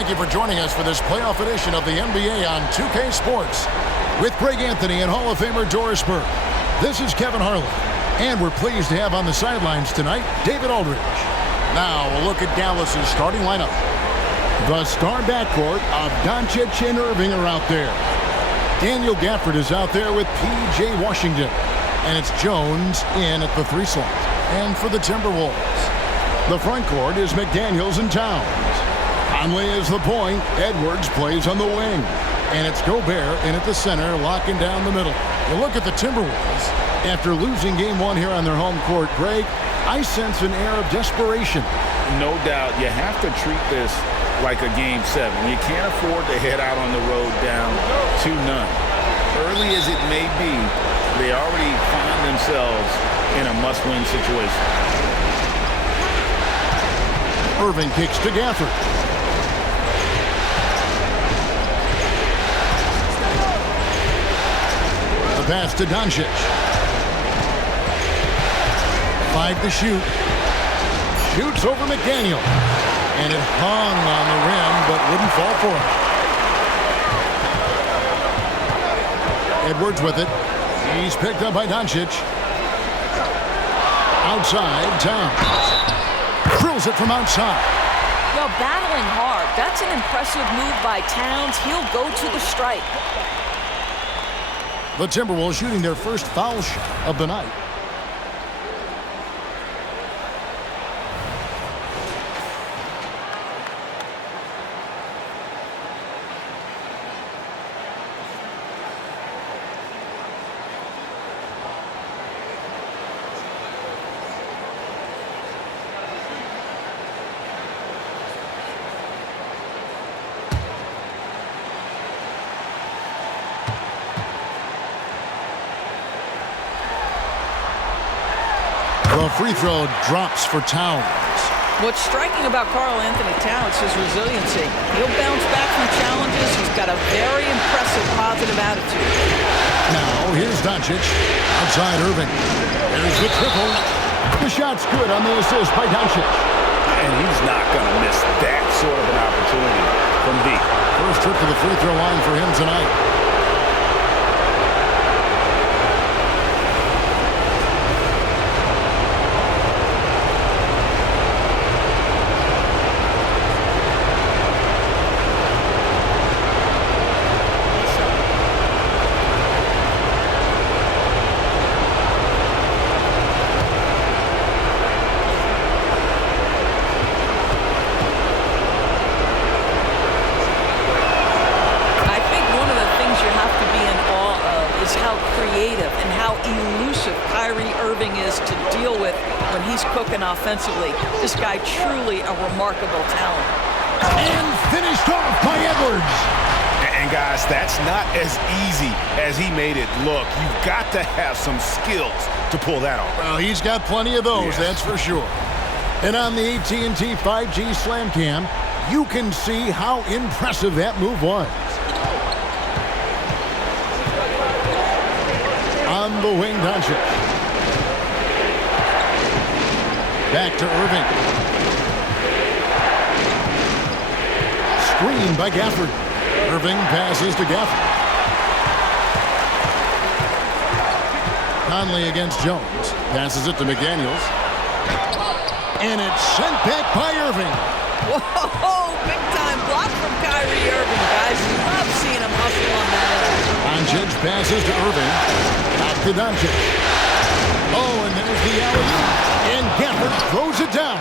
Thank you for joining us for this playoff edition of the NBA on 2K Sports. With Greg Anthony and Hall of Famer Doris Burke, this is Kevin Harlan. And we're pleased to have on the sidelines tonight, David Aldridge. Now, a look at Dallas's starting lineup. The star backcourt of Doncic and Irving are out there. Daniel Gafford is out there with P.J. Washington. And it's Jones in at the 3 slot. And for the Timberwolves, the front court is McDaniels and Towns. Conley is the point. Edwards plays on the wing. And it's Gobert in at the center, locking down the middle. You look at the Timberwolves. After losing game 1 here on their home court, Greg, I sense an air of desperation. No doubt. You have to treat this like a game 7. You can't afford to head out on the road down 2-0. Early as it may be, they already find themselves in a must-win situation. Irving kicks to Gafford. The pass to Doncic. 5 to shoot. Shoots over McDaniel. And it hung on the rim, but wouldn't fall for it. Edwards with it. He's picked up by Doncic. Outside, Towns. Drills it from outside. Now battling hard. That's an impressive move by Towns. He'll go to the stripe. The Timberwolves shooting their first foul shot of the night. The free throw drops for Towns. What's striking about Karl Anthony Towns is resiliency. He'll bounce back from challenges. He's got a very impressive positive attitude. Now, here's Doncic. Outside Irving. There's the triple. The shot's good on the assist by Doncic. And he's not going to miss that sort of an opportunity from deep. First trip to the free throw line for him tonight. Offensively, this guy truly a remarkable talent. And finished off by Edwards. And guys, that's not as easy as he made it look. You've got to have some skills to pull that off. Well, he's got plenty of those, that's for sure. And on the AT&T 5G Slam Cam, you can see how impressive that move was. On the wing, Doncic. Back to Irving. Screen by Gafford. Irving passes to Gafford. Conley against Jones. Passes it to McDaniels. And it's sent back by Irving. Whoa, big time block from Kyrie Irving, guys. Love seeing him hustle on that end. Doncic passes to Irving. Back to Doncic. Oh, and there's the alley. And Gafford throws it down.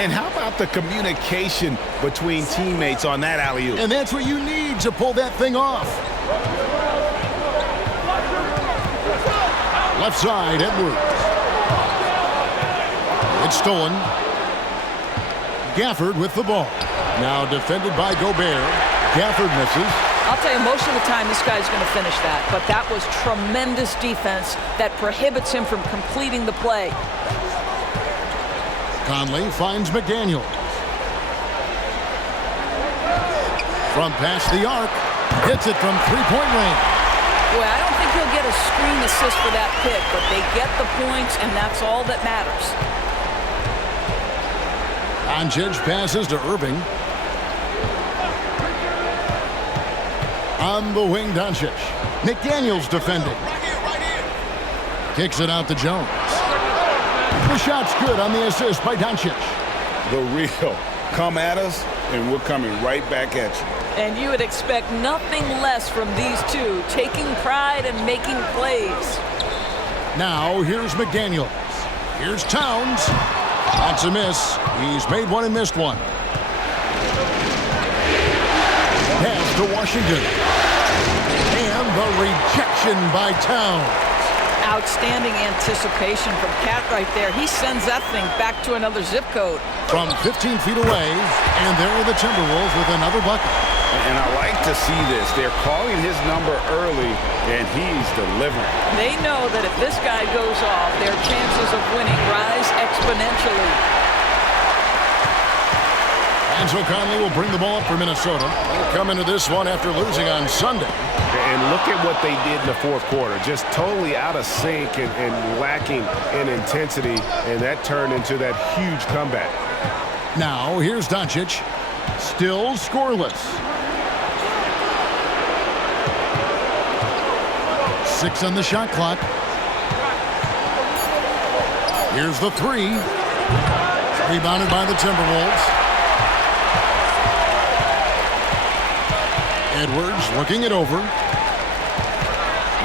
And how about the communication between teammates on that alley-oop? And that's what you need to pull that thing off. Left side, Edwards. It's stolen. Gafford with the ball. Now defended by Gobert. Gafford misses. I'll tell you, most of the time this guy's going to finish that. But that was tremendous defense that prohibits him from completing the play. Conley finds McDaniel. From past the arc. Hits it from three-point range. Boy, I don't think he'll get a screen assist for that pick, but they get the points, and that's all that matters. Doncic passes to Irving. On the wing, Doncic. McDaniels defending. Kicks it out to Jones. The shot's good on the assist by Doncic. The real. Come at us, and we're coming right back at you. And you would expect nothing less from these two, taking pride and making plays. Now, here's McDaniels. Here's Towns. That's a miss. He's made one and missed one. Pass to Washington. And the rejection by Towns. Outstanding anticipation from Cat right there. He sends that thing back to another zip code. From 15 feet away, and there are the Timberwolves with another bucket. And I like to see this. They're calling his number early, and he's delivering. They know that if this guy goes off, their chances of winning rise exponentially. And so Conley will bring the ball up for Minnesota. They'll come into this one after losing on Sunday. And look at what they did in the fourth quarter. Just totally out of sync and lacking in intensity. And that turned into that huge comeback. Now, here's Doncic. Still scoreless. 6 on the shot clock. Here's the 3. Rebounded by the Timberwolves. Edwards looking it over.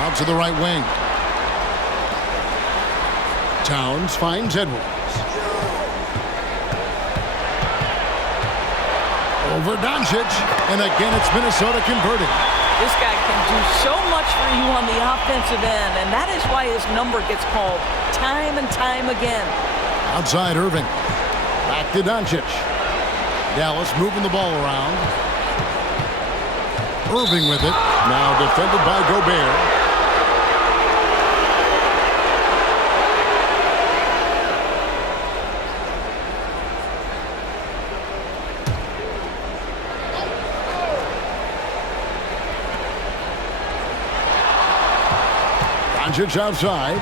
Out to the right wing. Towns finds Edwards. Over Doncic. And again, it's Minnesota converting. This guy can do so much for you on the offensive end, and that is why his number gets called time and time again. Outside Irving. Back to Doncic. Dallas moving the ball around. Irving with it. Now defended by Gobert. Doncic outside.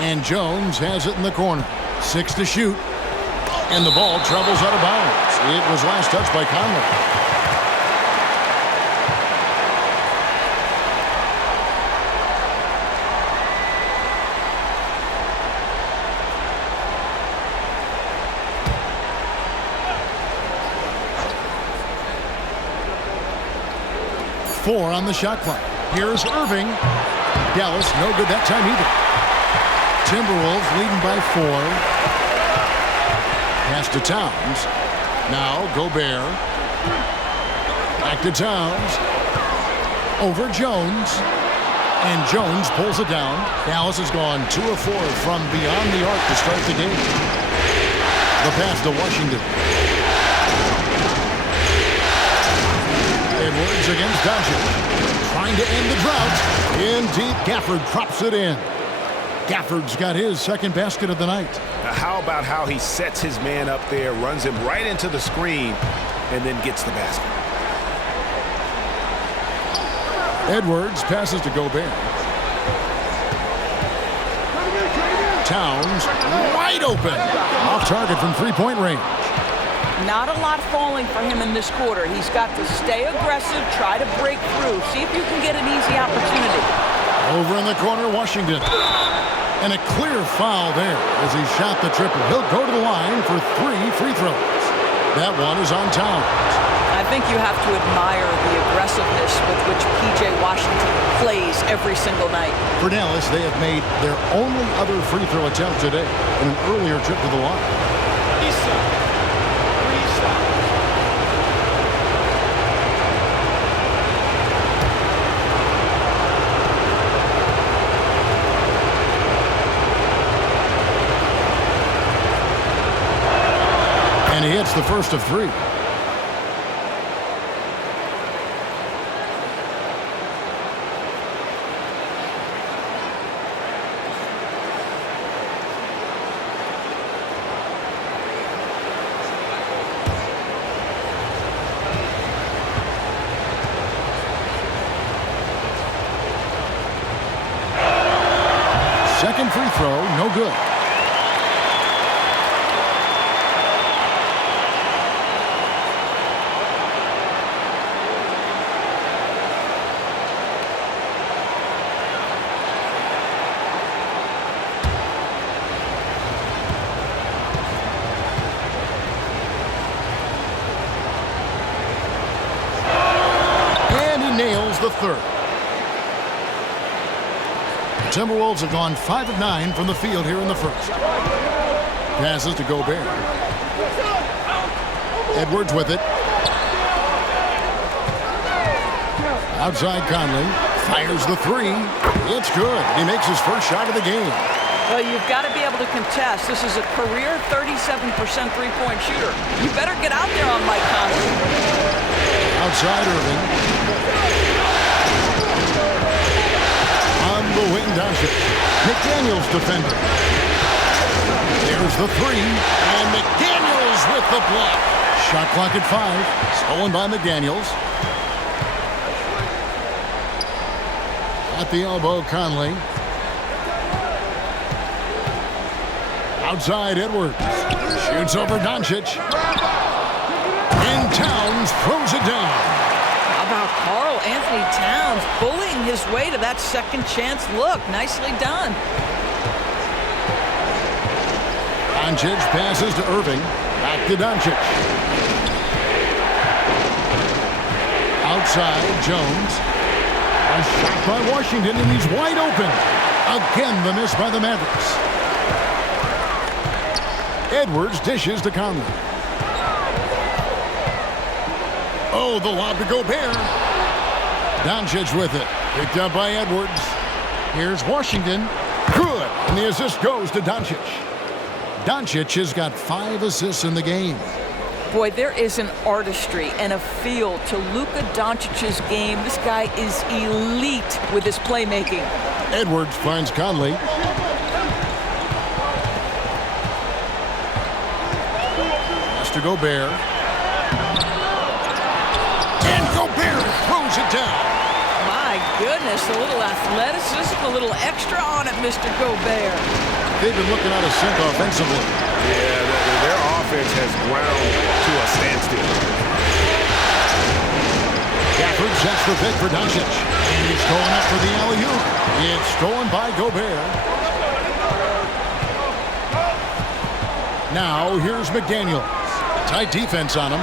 And Jones has it in the corner. 6 to shoot. And the ball travels out of bounds. It was last touched by Conley. Four on the shot clock. Here's Irving. Dallas no good that time either. Timberwolves leading by 4. Pass to Towns. Now Gobert. Back to Towns. Over Jones. And Jones pulls it down. Dallas has gone 2 of 4 from beyond the arc to start the game. The pass to Washington. Edwards against Doncic. Trying to end the drought. In deep, Gafford drops it in. Gafford's got his second basket of the night. Now how about how he sets his man up there, runs him right into the screen, and then gets the basket. Edwards passes to Gobert. Towns wide open. Off target from three-point range. Not a lot falling for him in this quarter. He's got to stay aggressive, try to break through, see if you can get an easy opportunity. Over in the corner, Washington. And a clear foul there as he shot the triple. He'll go to the line for 3 free throws. That one is on Towns. I think you have to admire the aggressiveness with which P.J. Washington plays every single night. For Dallas, they have made their only other free throw attempt today in an earlier trip to the line. And he hits the first of 3. Second free throw, no good. the third. The Timberwolves have gone 5 of 9 from the field here in the first. Passes to Gobert. Edwards with it. Outside Conley. Fires the three. It's good. He makes his first shot of the game. Well, you've got to be able to contest. This is a career 37% three-point shooter. You better get out there on Mike Conley. Outside Irving. On the wing, Doncic. McDaniels defender. There's the three. And McDaniels with the block. Shot clock at 5. Stolen by McDaniels. At the elbow, Conley. Outside, Edwards. Shoots over Doncic. And Towns throws it down. How about Karl Anthony Towns bullying his way to that second chance look? Nicely done. Doncic passes to Irving. Back to Doncic. Outside, Jones. A shot by Washington, and he's wide open. Again, the miss by the Mavericks. Edwards dishes to Conley. Oh, the lob to Gobert. Doncic with it. Picked up by Edwards. Here's Washington. Good. And the assist goes to Doncic. Doncic has got 5 assists in the game. Boy, there is an artistry and a feel to Luka Doncic's game. This guy is elite with his playmaking. Edwards finds Conley. Pass to Gobert. And Gobert throws it down. My goodness, a little athleticism, a little extra on it, Mr. Gobert. They've been looking out of sync offensively. Yeah, their offense has ground to a standstill. Gafford sets the pick for Doncic. And he's going up for the alley-oop. It's stolen by Gobert. Now, here's McDaniels. Tight defense on him.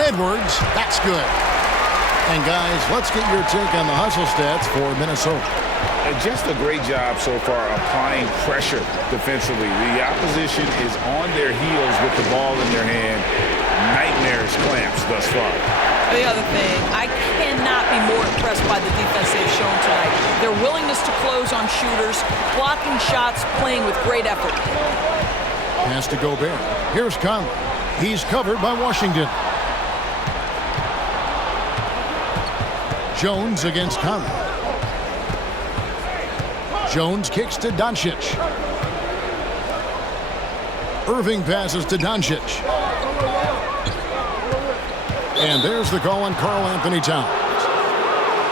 Edwards, that's good. And guys, let's get your take on the hustle stats for Minnesota. Just a great job so far applying pressure defensively. The opposition is on their heels with the ball in their hand. Nightmares clamps thus far. The other thing, I cannot be more impressed by the defense they've shown tonight. Their willingness to close on shooters, blocking shots, playing with great effort. Pass to Gobert. Here's Conley. He's covered by Washington. Jones against Conley. Jones kicks to Doncic. Irving passes to Doncic. And there's the call on Karl Anthony Towns.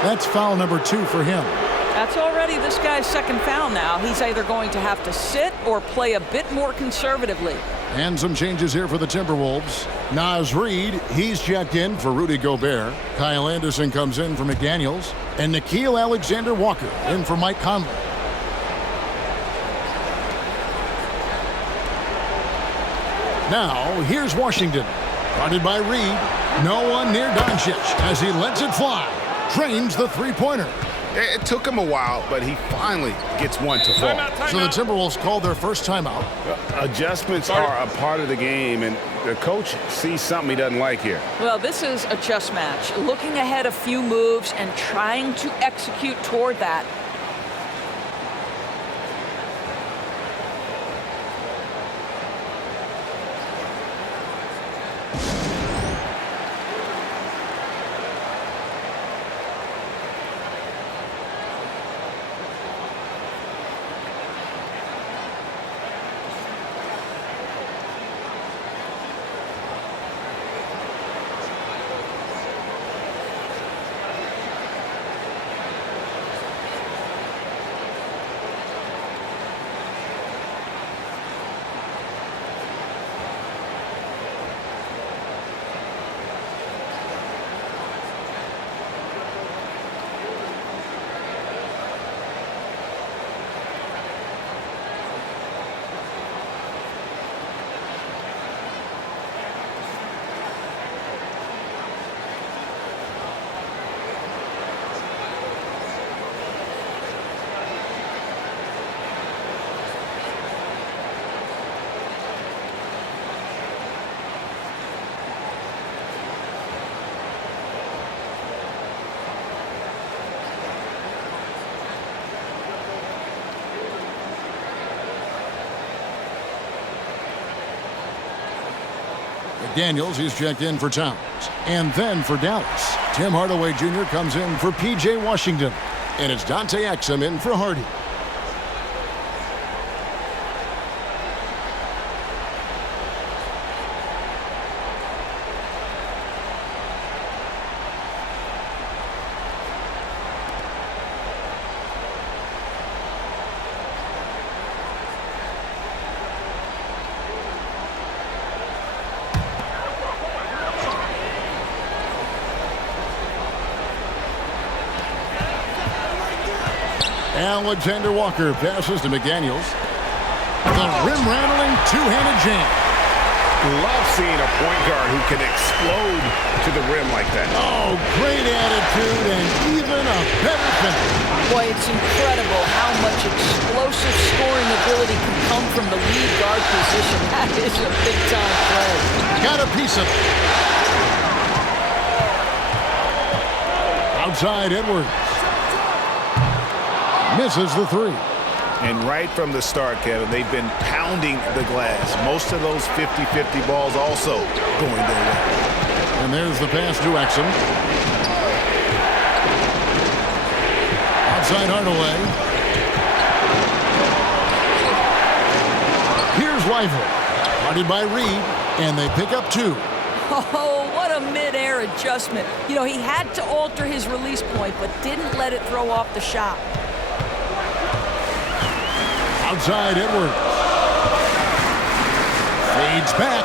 That's foul number 2 for him. That's already this guy's second foul now. He's either going to have to sit or play a bit more conservatively. And some changes here for the Timberwolves. Naz Reid, he's checked in for Rudy Gobert. Kyle Anderson comes in for McDaniels. And Nickeil Alexander-Walker in for Mike Conley. Now, here's Washington. Guarded by Reid. No one near Doncic as he lets it fly. Drains the three-pointer. It took him a while, but he finally gets one to fall. So the Timberwolves called their first timeout. Adjustments are a part of the game, and the coach sees something he doesn't like here. Well, this is a chess match. Looking ahead a few moves and trying to execute toward that. McDaniels is checked in for Towns. And then for Dallas, Tim Hardaway Jr. comes in for P.J. Washington. And it's Dante Exum in for Hardy. Alexander Walker passes to McDaniels. The rim-rattling two-handed jam. Love seeing a point guard who can explode to the rim like that. Oh, great attitude and even a better finish. Boy, it's incredible how much explosive scoring ability can come from the lead guard position. That is a big-time play. Got a piece of it. Outside Edwards. Misses the three. And right from the start, Kevin, they've been pounding the glass. Most of those 50-50 balls also going their way. And there's the pass to Exum. Outside Hardaway. Here's Lively. Guarded by Reed, and they pick up two. Oh, what a mid-air adjustment. You know, he had to alter his release point, but didn't let it throw off the shot. Outside Edwards. Fades back.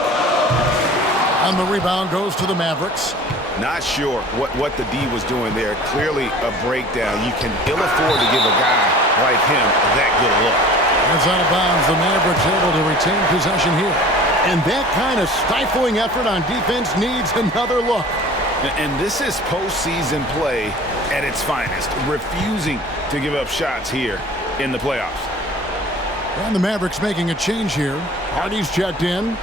And the rebound goes to the Mavericks. Not sure what the D was doing there. Clearly a breakdown. You can ill afford to give a guy like him that good look. That's out of bounds. The Mavericks able to retain possession here. And that kind of stifling effort on defense needs another look. And this is postseason play at its finest. Refusing to give up shots here in the playoffs. And the Mavericks making a change here. Hardy's checked in.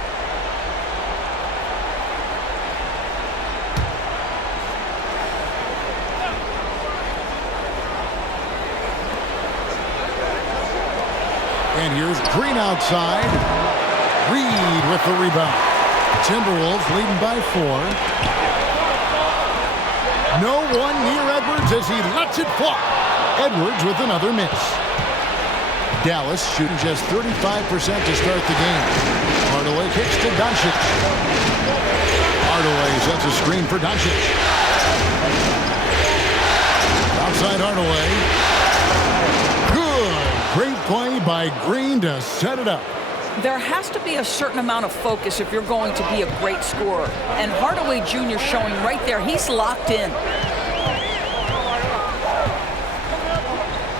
And here's Green outside. Reed with the rebound. Timberwolves leading by 4. No one near Edwards as he lets it fly. Edwards with another miss. Dallas shooting just 35% to start the game. Hardaway kicks to Doncic. Hardaway sets a screen for Doncic. Outside Hardaway. Good. Great play by Green to set it up. There has to be a certain amount of focus if you're going to be a great scorer. And Hardaway Jr. showing right there, he's locked in.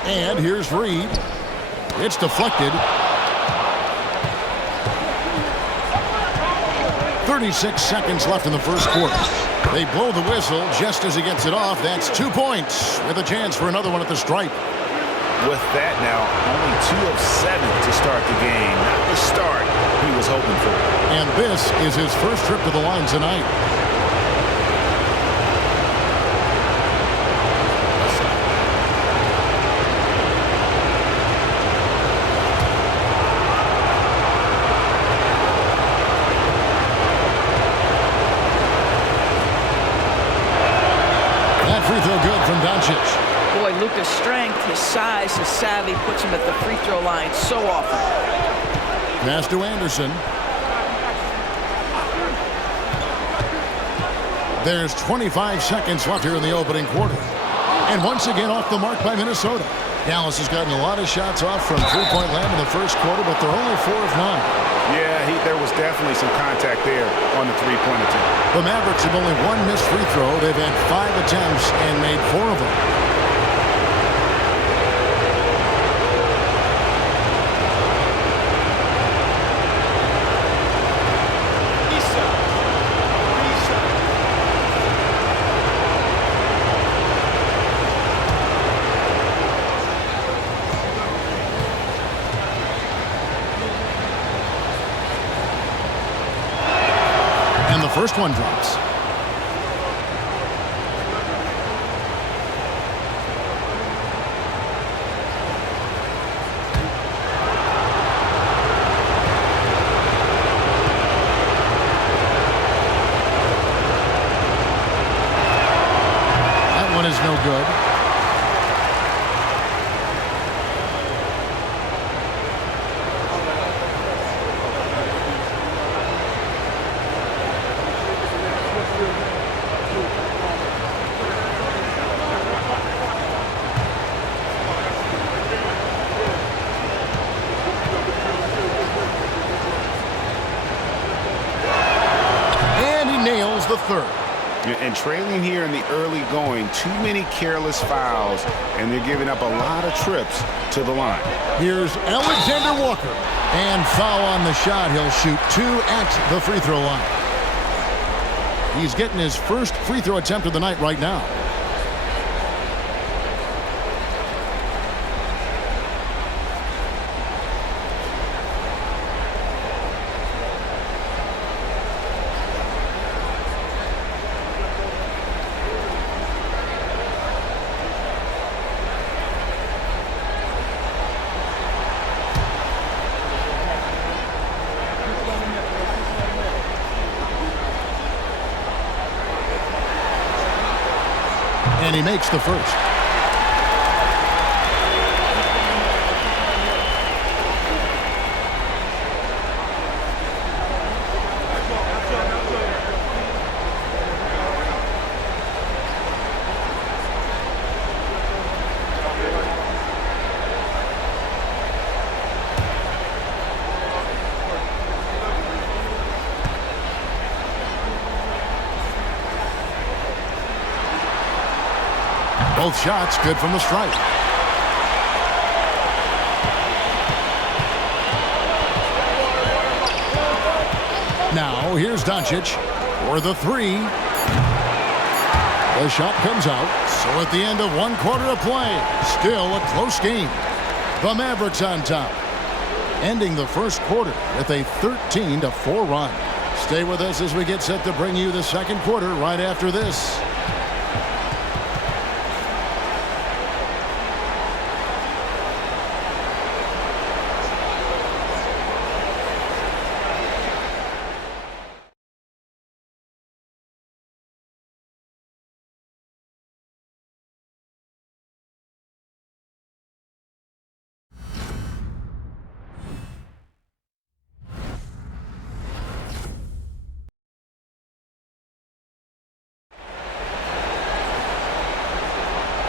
And here's Reed. It's deflected. 36 seconds left in the first quarter. They blow the whistle just as he gets it off. That's 2 points with a chance for another one at the stripe. With that now, only 2 of 7 to start the game. Not the start he was hoping for. And this is his first trip to the line tonight. Free throw good from Doncic. Boy, Luka's strength, his size, his savvy puts him at the free throw line so often. Pass to Anderson. There's 25 seconds left here in the opening quarter. And once again off the mark by Minnesota. Dallas has gotten a lot of shots off from three-point land in the first quarter, but they're only 4 of 9. Yeah, there was definitely some contact there on the three-point attempt. The Mavericks have only 1 missed free throw. They've had 5 attempts and made 4 of them. And the first one drops. one is no good. The third. And trailing here in the early going, too many careless fouls, and they're giving up a lot of trips to the line. Here's Alexander Walker. And foul on the shot. He'll shoot 2 at the free throw line. He's getting his first free throw attempt of the night right now. And he makes the first. Both shots good from the stripe. Now here's Doncic for the three. The shot comes out. So at the end of 1 quarter of play, still a close game. The Mavericks on top, ending the first quarter with a 13-4 run. Stay with us as we get set to bring you the second quarter right after this.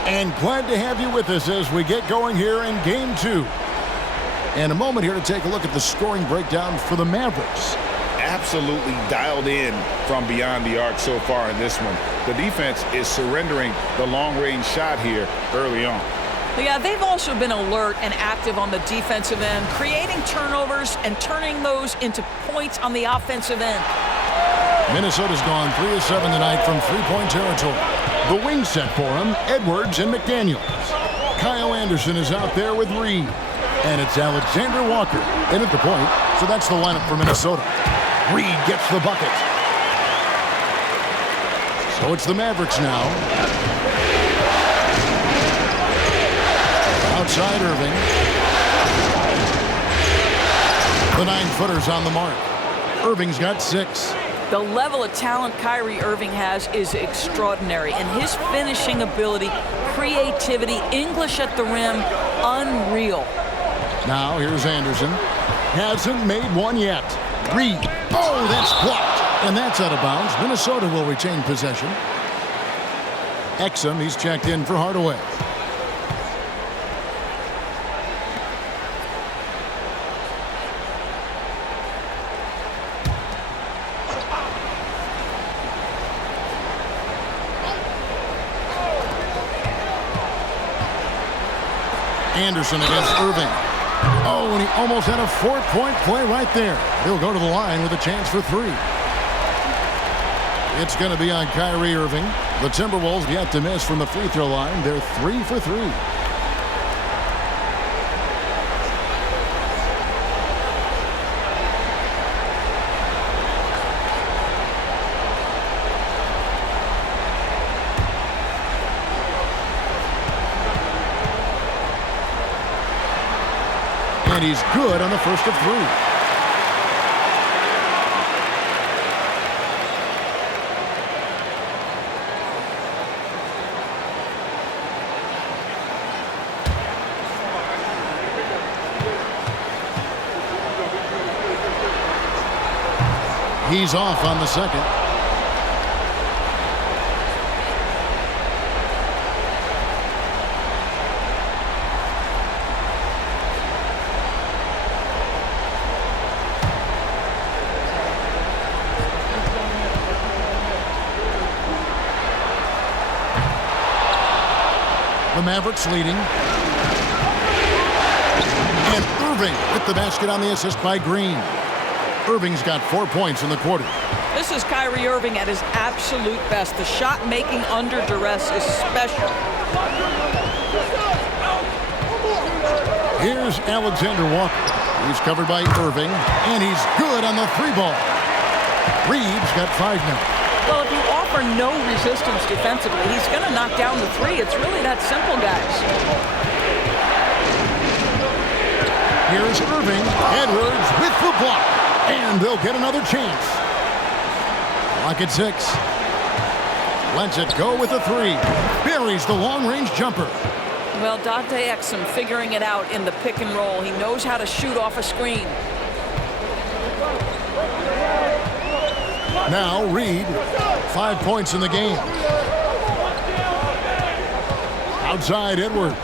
And glad to have you with us as we get going here in Game 2. And a moment here to take a look at the scoring breakdown for the Mavericks. Absolutely dialed in from beyond the arc so far in this one. The defense is surrendering the long-range shot here early on. Yeah, they've also been alert and active on the defensive end, creating turnovers and turning those into points on the offensive end. Minnesota's gone 3 of 7 tonight from three-point territory. The wing set for him, Edwards and McDaniels. Kyle Anderson is out there with Reed. And it's Alexander Walker in at the point. So that's the lineup for Minnesota. Reed gets the bucket. So it's the Mavericks now. Outside Irving. The 9-footer's on the mark. Irving's got 6. The level of talent Kyrie Irving has is extraordinary, and his finishing ability, creativity, English at the rim, unreal. Now here's Anderson. Hasn't made one yet. Reed. Oh, that's blocked. And that's out of bounds. Minnesota will retain possession. Exum, he's checked in for Hardaway. Anderson against Irving. Oh, and he almost had a 4-point play right there. He'll go to the line with a chance for 3. It's going to be on Kyrie Irving. The Timberwolves yet to miss from the free throw line. They're 3 for 3. And he's good on the first of 3. He's off on the second. The Mavericks leading. And Irving with the basket on the assist by Green. Irving's got 4 points in the quarter. This is Kyrie Irving at his absolute best. The shot making under duress is special. Here's Alexander Walker. He's covered by Irving, and he's good on the 3-ball. Reed's got 5 now. Well, if you offer no resistance defensively, he's going to knock down the 3. It's really that simple, guys. Here's Irving. Edwards with the block. And they'll get another chance. Clock at 6. Lets it go with a 3. Buries the long-range jumper. Well, Dante Exum figuring it out in the pick and roll. He knows how to shoot off a screen. Now Reed, 5 points in the game. Outside Edwards.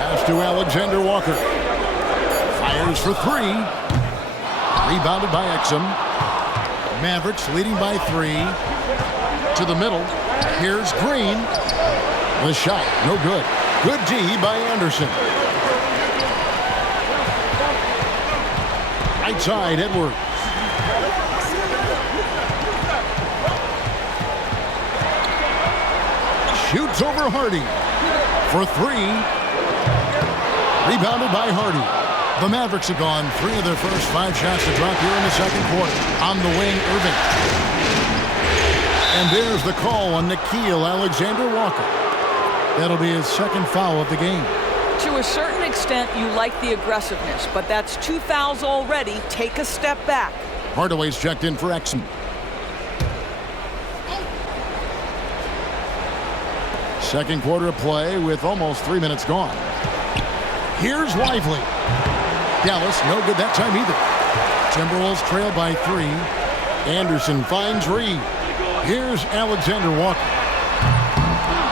Pass to Alexander Walker. Fires for 3. Rebounded by Exum. Mavericks leading by 3. To the middle. Here's Green. The shot, no good. Good D by Anderson. Right side, Edwards. Shoots over Hardy for 3. Rebounded by Hardy. The Mavericks have gone 3 of their first 5 shots to drop here in the second quarter. On the wing, Irving. And there's the call on Nickeil Alexander-Walker. That'll be his second foul of the game. To a certain extent, you like the aggressiveness, but that's 2 fouls already. Take a step back. Hardaway's checked in for Exum. Second quarter of play with almost 3 minutes gone. Here's Lively. Dallas, no good that time either. Timberwolves trail by 3. Anderson finds Reed. Here's Alexander Walker.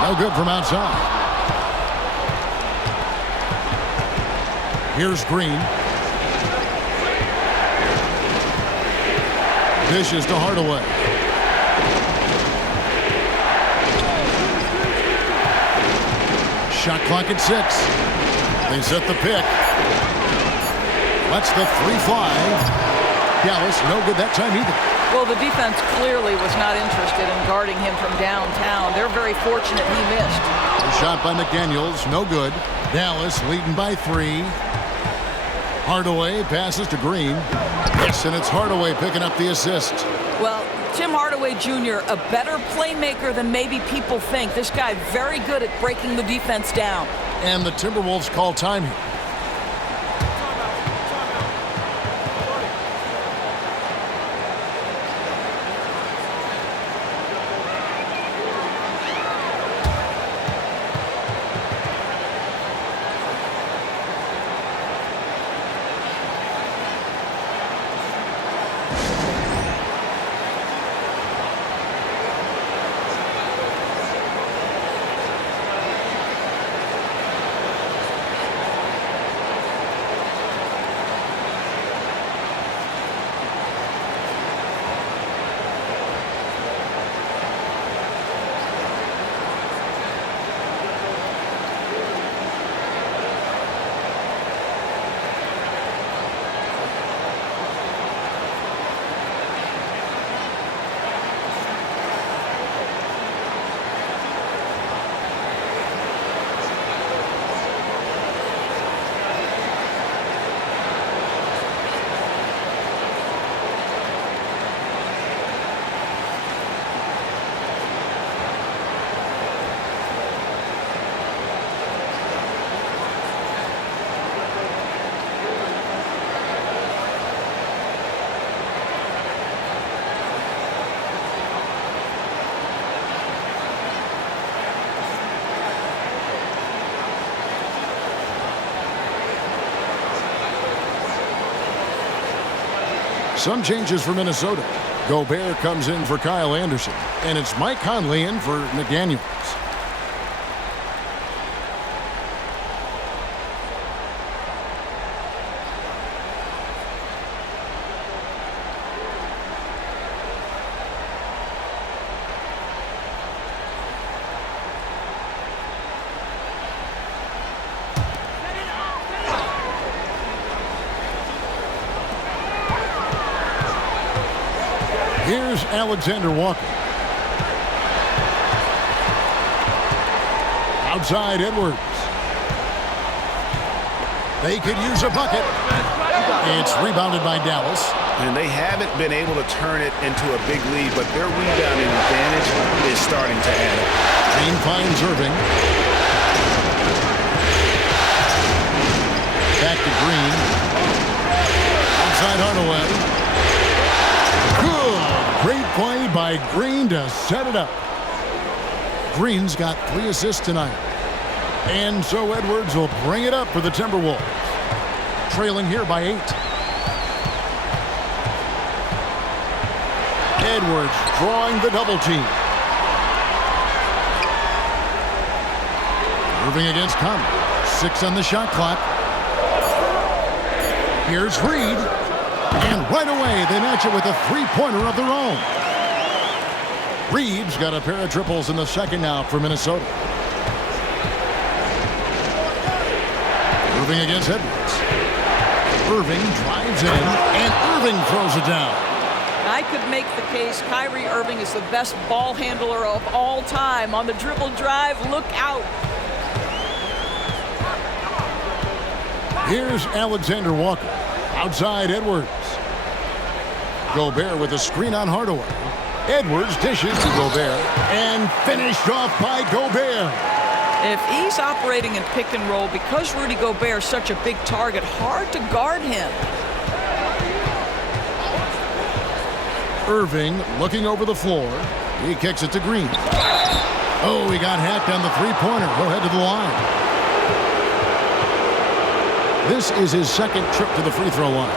No good from outside. Here's Green. Dishes to Hardaway. Shot clock at 6. They set the pick. Lets the 3 fly. Dallas, no good that time either. Well, the defense clearly was not interested in guarding him from downtown. They're very fortunate he missed. The shot by McDaniels, no good. Dallas leading by 3. Hardaway passes to Green. Yes, and it's Hardaway picking up the assist. Well, Tim Hardaway Jr., a better playmaker than maybe people think. This guy very good at breaking the defense down. And the Timberwolves call time here. Some changes for Minnesota. Gobert comes in for Kyle Anderson, and it's Mike Conley in for McDaniels. Here's Alexander Walker. Outside Edwards. They could use a bucket. It's rebounded by Dallas. And they haven't been able to turn it into a big lead, but their rebounding advantage is starting to add up. Green finds Irving. Back to Green. Outside Hardaway. Great play by Green to set it up. Green's got 3 assists tonight. And so Edwards will bring it up for the Timberwolves. Trailing here by 8. Edwards drawing the double team. Irving against Conley. 6 on the shot clock. Here's Reed. And right away, they match it with a 3-pointer of their own. Reed's got a pair of triples in the second now for Minnesota. Irving against Edwards. Irving drives in, and Irving throws it down. I could make the case Kyrie Irving is the best ball handler of all time. On the dribble drive, look out. Here's Alexander Walker. Outside Edwards. Gobert with a screen on Hardaway. Edwards dishes to Gobert and finished off by Gobert. If he's operating in pick and roll, because Rudy Gobert is such a big target, hard to guard him. Irving looking over the floor. He kicks it to Green. Oh, he got hacked on the 3-pointer. He'll head to the line. This is his second trip to the free throw line.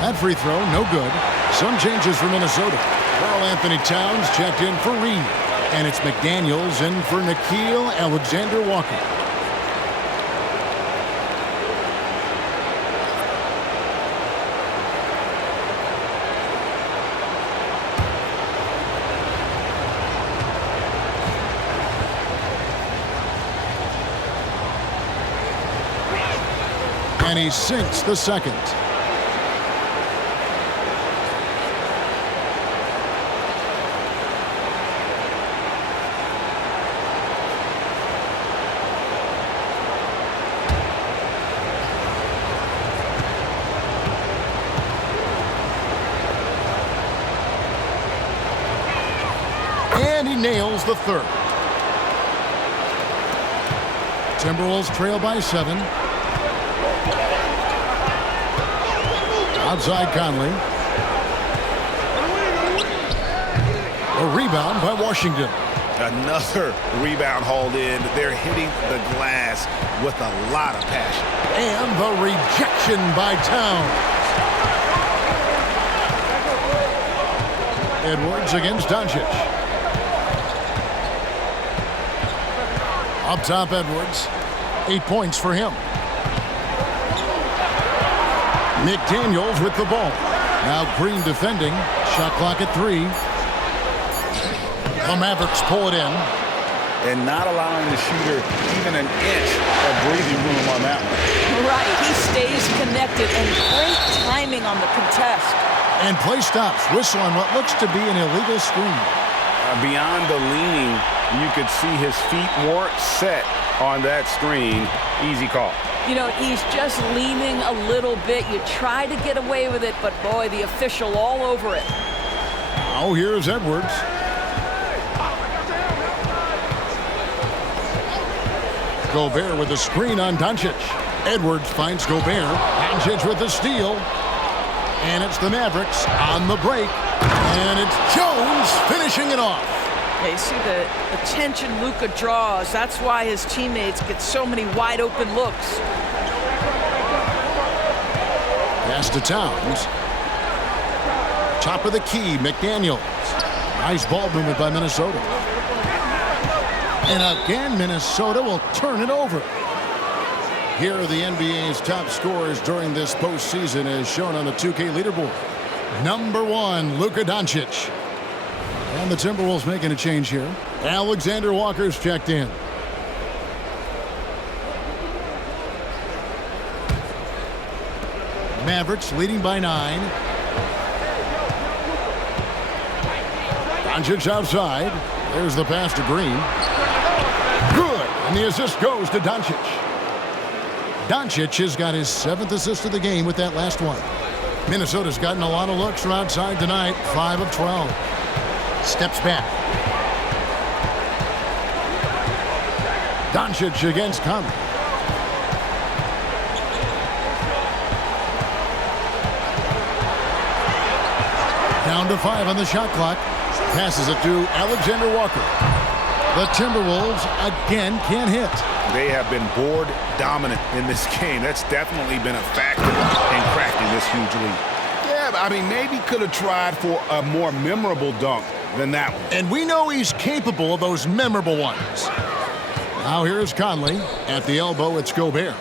That free throw, no good. Some changes for Minnesota. Karl Anthony Towns checked in for Reed. And it's McDaniels in for Nickeil Alexander-Walker. And he sinks the second. And he nails the third. Timberwolves trail by 7. Outside Conley. A rebound by Washington. Another rebound hauled in. They're hitting the glass with a lot of passion. And the rejection by Towns. Edwards against Doncic. Up top, Edwards. 8 points for him. McDaniels with the ball. Now Green defending. Shot clock at 3. The Mavericks pull it in. And not allowing the shooter even an inch of breathing room on that one. Right, he stays connected, and great timing on the contest. And play stops. Whistle on what looks to be an illegal screen. Beyond the leaning, you could see his feet weren't set on that screen. Easy call. You know, he's just leaning a little bit. You try to get away with it, but boy, the official all over it. Oh, here's Edwards. Gobert with a screen on Doncic. Edwards finds Gobert. Doncic with the steal. And it's the Mavericks on the break. And it's Jones finishing it off. Yeah, you see the attention Luka draws. That's why his teammates get so many wide open looks. Pass to Towns. Top of the key, McDaniels. Nice ball movement by Minnesota. And again, Minnesota will turn it over. Here are the NBA's top scorers during this postseason as shown on the 2K leaderboard. Number 1, Luka Doncic. And the Timberwolves making a change here. Alexander Walker's checked in. Mavericks leading by 9. Doncic outside. There's the pass to Green. Good. And the assist goes to Doncic. Doncic has got his 7th assist of the game with that last one. Minnesota's gotten a lot of looks from outside tonight. 5 of 12. Steps back. Doncic against Conley. Down to 5 on the shot clock. Passes it to Alexander Walker. The Timberwolves again can't hit. They have been board dominant in this game. That's definitely been a factor in cracking this huge lead. Yeah, I mean, maybe could have tried for a more memorable dunk than that one. And we know he's capable of those memorable ones. Now here's Conley. At the elbow, it's Gobert.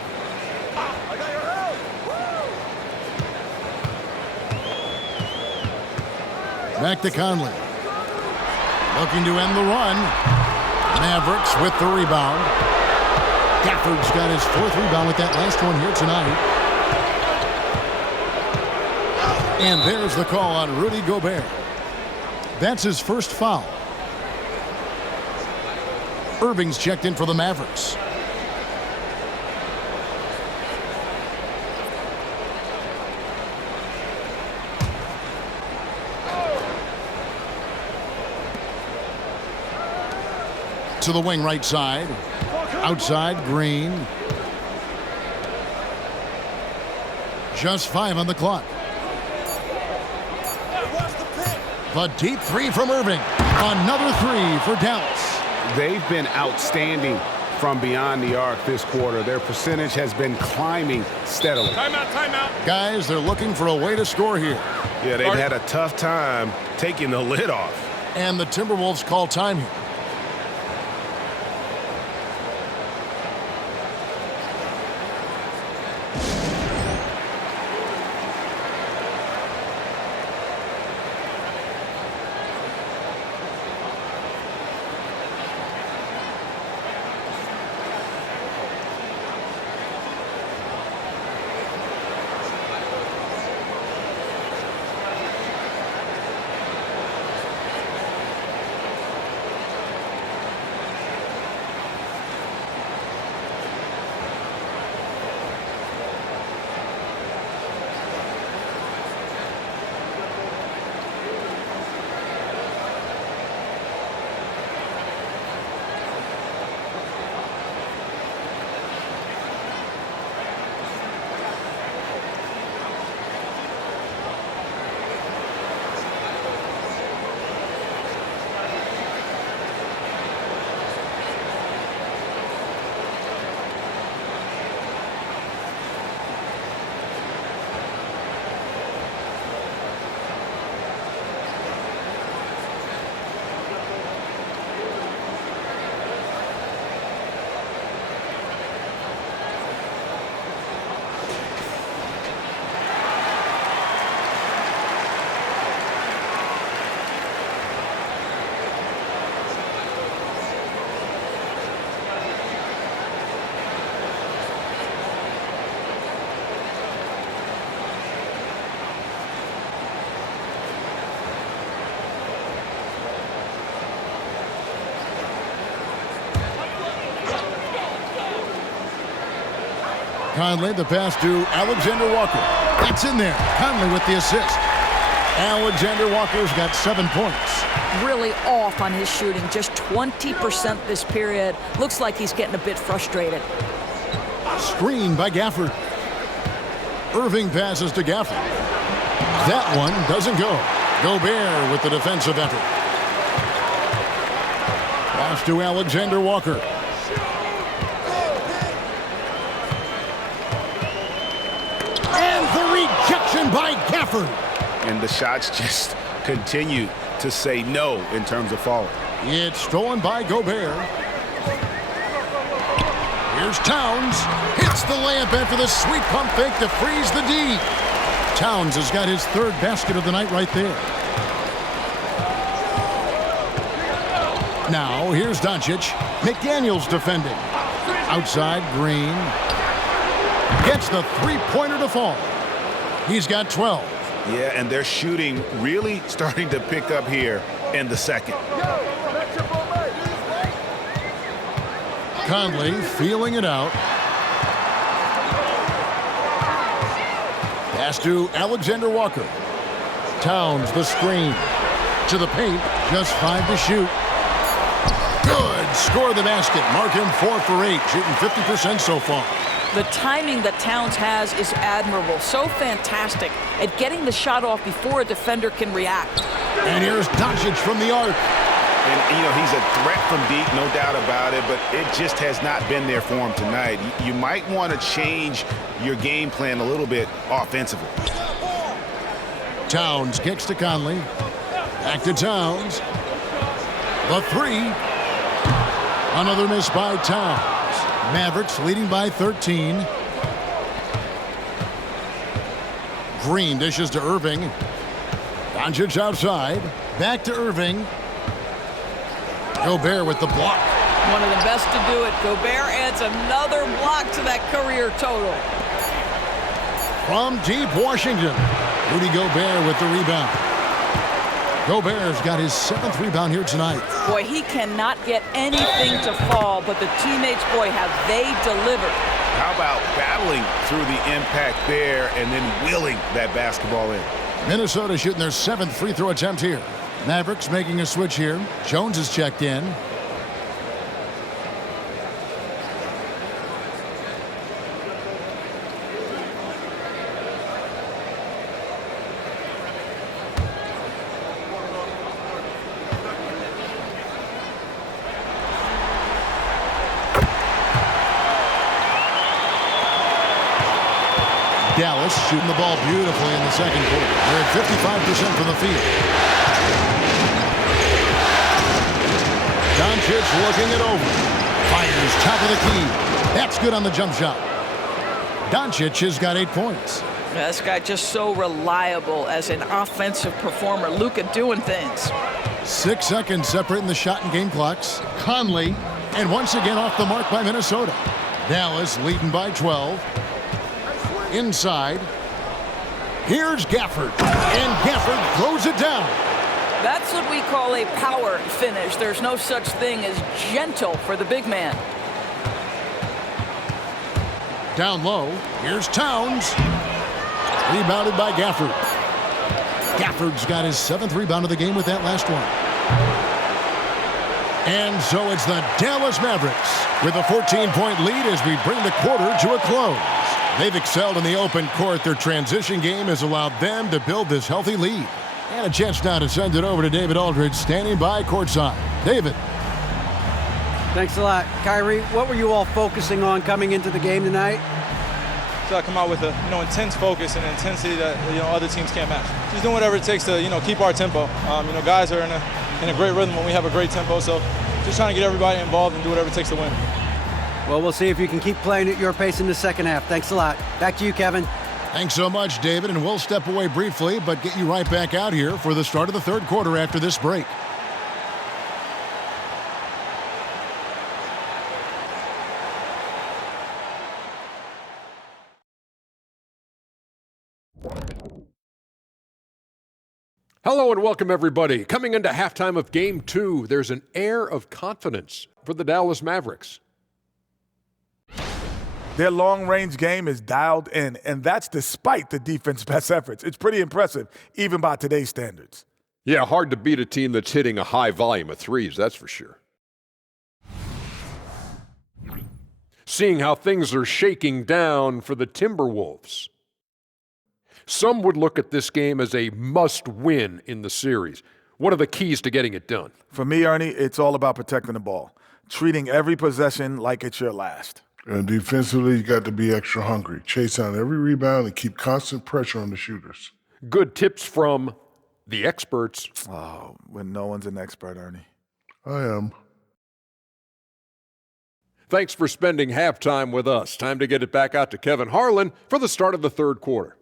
Back to Conley. Looking to end the run. Mavericks with the rebound. Gafford's got his 4th rebound with that last one here tonight. And there's the call on Rudy Gobert. That's his first foul. Irving's checked in for the Mavericks. To the wing right side. Outside, Green. Just 5 on the clock. The deep 3 from Irving. Another 3 for Dallas. They've been outstanding from beyond the arc this quarter. Their percentage has been climbing steadily. Timeout. Guys, they're looking for a way to score here. Yeah, they've had a tough time taking the lid off. And the Timberwolves call time here. Conley, the pass to Alexander Walker. That's in there. Conley with the assist. Alexander Walker's got 7 points. Really off on his shooting, just 20% this period. Looks like he's getting a bit frustrated. Screen by Gafford. Irving passes to Gafford. That one doesn't go. Gobert with the defensive effort. Pass to Alexander Walker. And the rejection by Gafford. And the shots just continue to say no in terms of falling. It's stolen by Gobert. Here's Towns. Hits the layup after the sweet pump fake to freeze the D. Towns has got his 3rd basket of the night right there. Now, here's Doncic. McDaniels defending. Outside, Green. Gets the three-pointer to fall. He's got 12. Yeah, and their shooting really starting to pick up here in the second. Conley feeling it out. Pass to Alexander Walker. Towns the screen. To the paint. Just 5 to shoot. Good. Score the basket. Mark him 4 for 8. Shooting 50% so far. The timing that Towns has is admirable. So fantastic at getting the shot off before a defender can react. And here's Doncic from the arc. And, you know, he's a threat from deep, no doubt about it, but it just has not been there for him tonight. You might want to change your game plan a little bit offensively. Towns kicks to Conley. Back to Towns. The 3. Another miss by Towns. Mavericks leading by 13. Green dishes to Irving. Doncic outside. Back to Irving. Gobert with the block. One of the best to do it. Gobert adds another block to that career total. From deep Washington, Rudy Gobert with the rebound. Gobert's got his 7th rebound here tonight. Boy, he cannot get anything to fall, but the teammates, boy, have they delivered. How about battling through the impact there and then wheeling that basketball in? Minnesota shooting their 7th free throw attempt here. Mavericks making a switch here. Jones is checked in. Dallas shooting the ball beautifully in the second quarter. They're at 55% from the field. Doncic looking it over. Fires top of the key. That's good on the jump shot. Doncic has got 8 points. Yeah, this guy just so reliable as an offensive performer. Luka doing things. 6 seconds separating the shot and game clocks. Conley, and once again off the mark by Minnesota. Dallas leading by 12. Inside. Here's Gafford. And Gafford throws it down. That's what we call a power finish. There's no such thing as gentle for the big man. Down low. Here's Towns. Rebounded by Gafford. Gafford's got his 7th rebound of the game with that last one. And so it's the Dallas Mavericks with a 14-point lead as we bring the quarter to a close. They've excelled in the open court. Their transition game has allowed them to build this healthy lead. And a chance now to send it over to David Aldridge, standing by courtside. David. Thanks a lot. Kyrie, what were you all focusing on coming into the game tonight? So I come out with a intense focus and intensity that other teams can't match. Just doing whatever it takes to keep our tempo. Guys are in a great rhythm when we have a great tempo. So just trying to get everybody involved and do whatever it takes to win. Well, we'll see if you can keep playing at your pace in the second half. Thanks a lot. Back to you, Kevin. Thanks so much, David, and we'll step away briefly, but get you right back out here for the start of the third quarter after this break. Hello and welcome, everybody. Coming into halftime of Game 2, there's an air of confidence for the Dallas Mavericks. Their long-range game is dialed in, and that's despite the defense's best efforts. It's pretty impressive, even by today's standards. Yeah, hard to beat a team that's hitting a high volume of threes, that's for sure. Seeing how things are shaking down for the Timberwolves. Some would look at this game as a must-win in the series. What are the keys to getting it done? For me, Ernie, it's all about protecting the ball, treating every possession like it's your last. And defensively, you got to be extra hungry. Chase down every rebound and keep constant pressure on the shooters. Good tips from the experts. Oh, when no one's an expert, Ernie. I am. Thanks for spending halftime with us. Time to get it back out to Kevin Harlan for the start of the third quarter.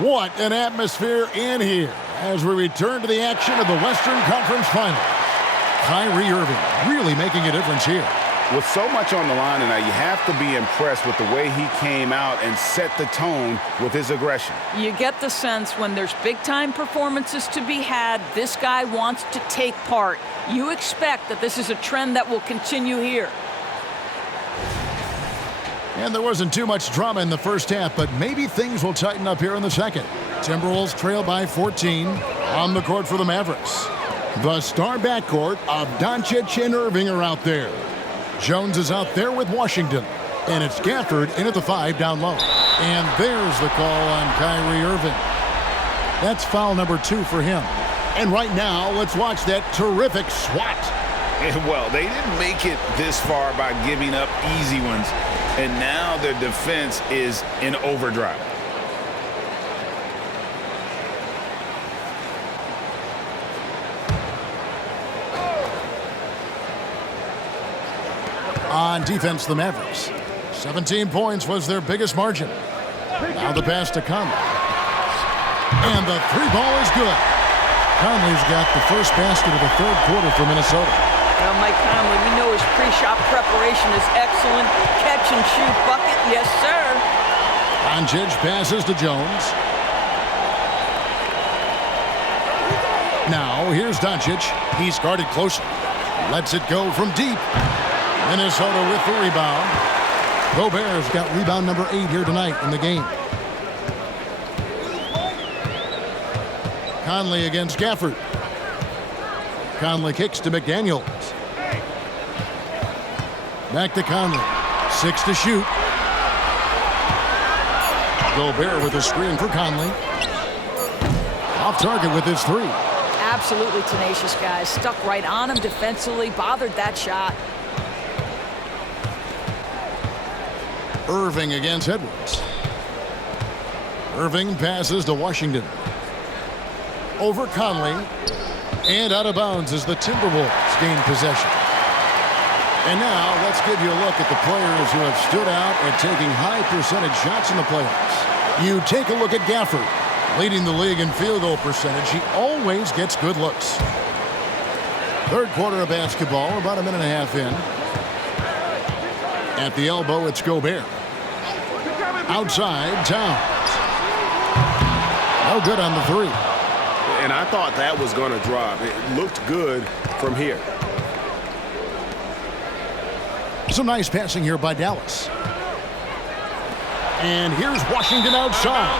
What an atmosphere in here as we return to the action of the Western Conference Finals. Kyrie Irving really making a difference here. With so much on the line tonight, you have to be impressed with the way he came out and set the tone with his aggression. You get the sense when there's big-time performances to be had, this guy wants to take part. You expect that this is a trend that will continue here. And there wasn't too much drama in the first half, but maybe things will tighten up here in the second. Timberwolves trail by 14 on the court for the Mavericks. The star backcourt of Doncic and Irving are out there. Jones is out there with Washington. And it's Gafford in at the 5 down low. And there's the call on Kyrie Irving. That's foul number 2 for him. And right now, let's watch that terrific swat. Well, they didn't make it this far by giving up easy ones. And now their defense is in overdrive. On defense, the Mavericks. 17 points was their biggest margin. Now the pass to Conley. And the 3-ball is good. Conley's got the first basket of the third quarter for Minnesota. Well, Mike Conley, we know his pre-shot preparation is excellent. Catch and shoot bucket, yes, sir. Doncic passes to Jones. Now, here's Doncic. He's guarded closely. Lets it go from deep. Minnesota with the rebound. Gobert's got rebound number 8 here tonight in the game. Conley against Gafford. Conley kicks to McDaniels. Back to Conley. 6 to shoot. Gobert with a screen for Conley. Off target with his 3. Absolutely tenacious, guys. Stuck right on him defensively. Bothered that shot. Irving against Edwards. Irving passes to Washington. Over Conley. And out of bounds as the Timberwolves gain possession. And now let's give you a look at the players who have stood out at taking high percentage shots in the playoffs. You take a look at Gafford, leading the league in field goal percentage. He always gets good looks. Third quarter of basketball, about a minute and a half in. At the elbow, it's Gobert. Outside, Towns. No good on the 3. And I thought that was going to drop. It looked good from here. Some nice passing here by Dallas. And here's Washington outside.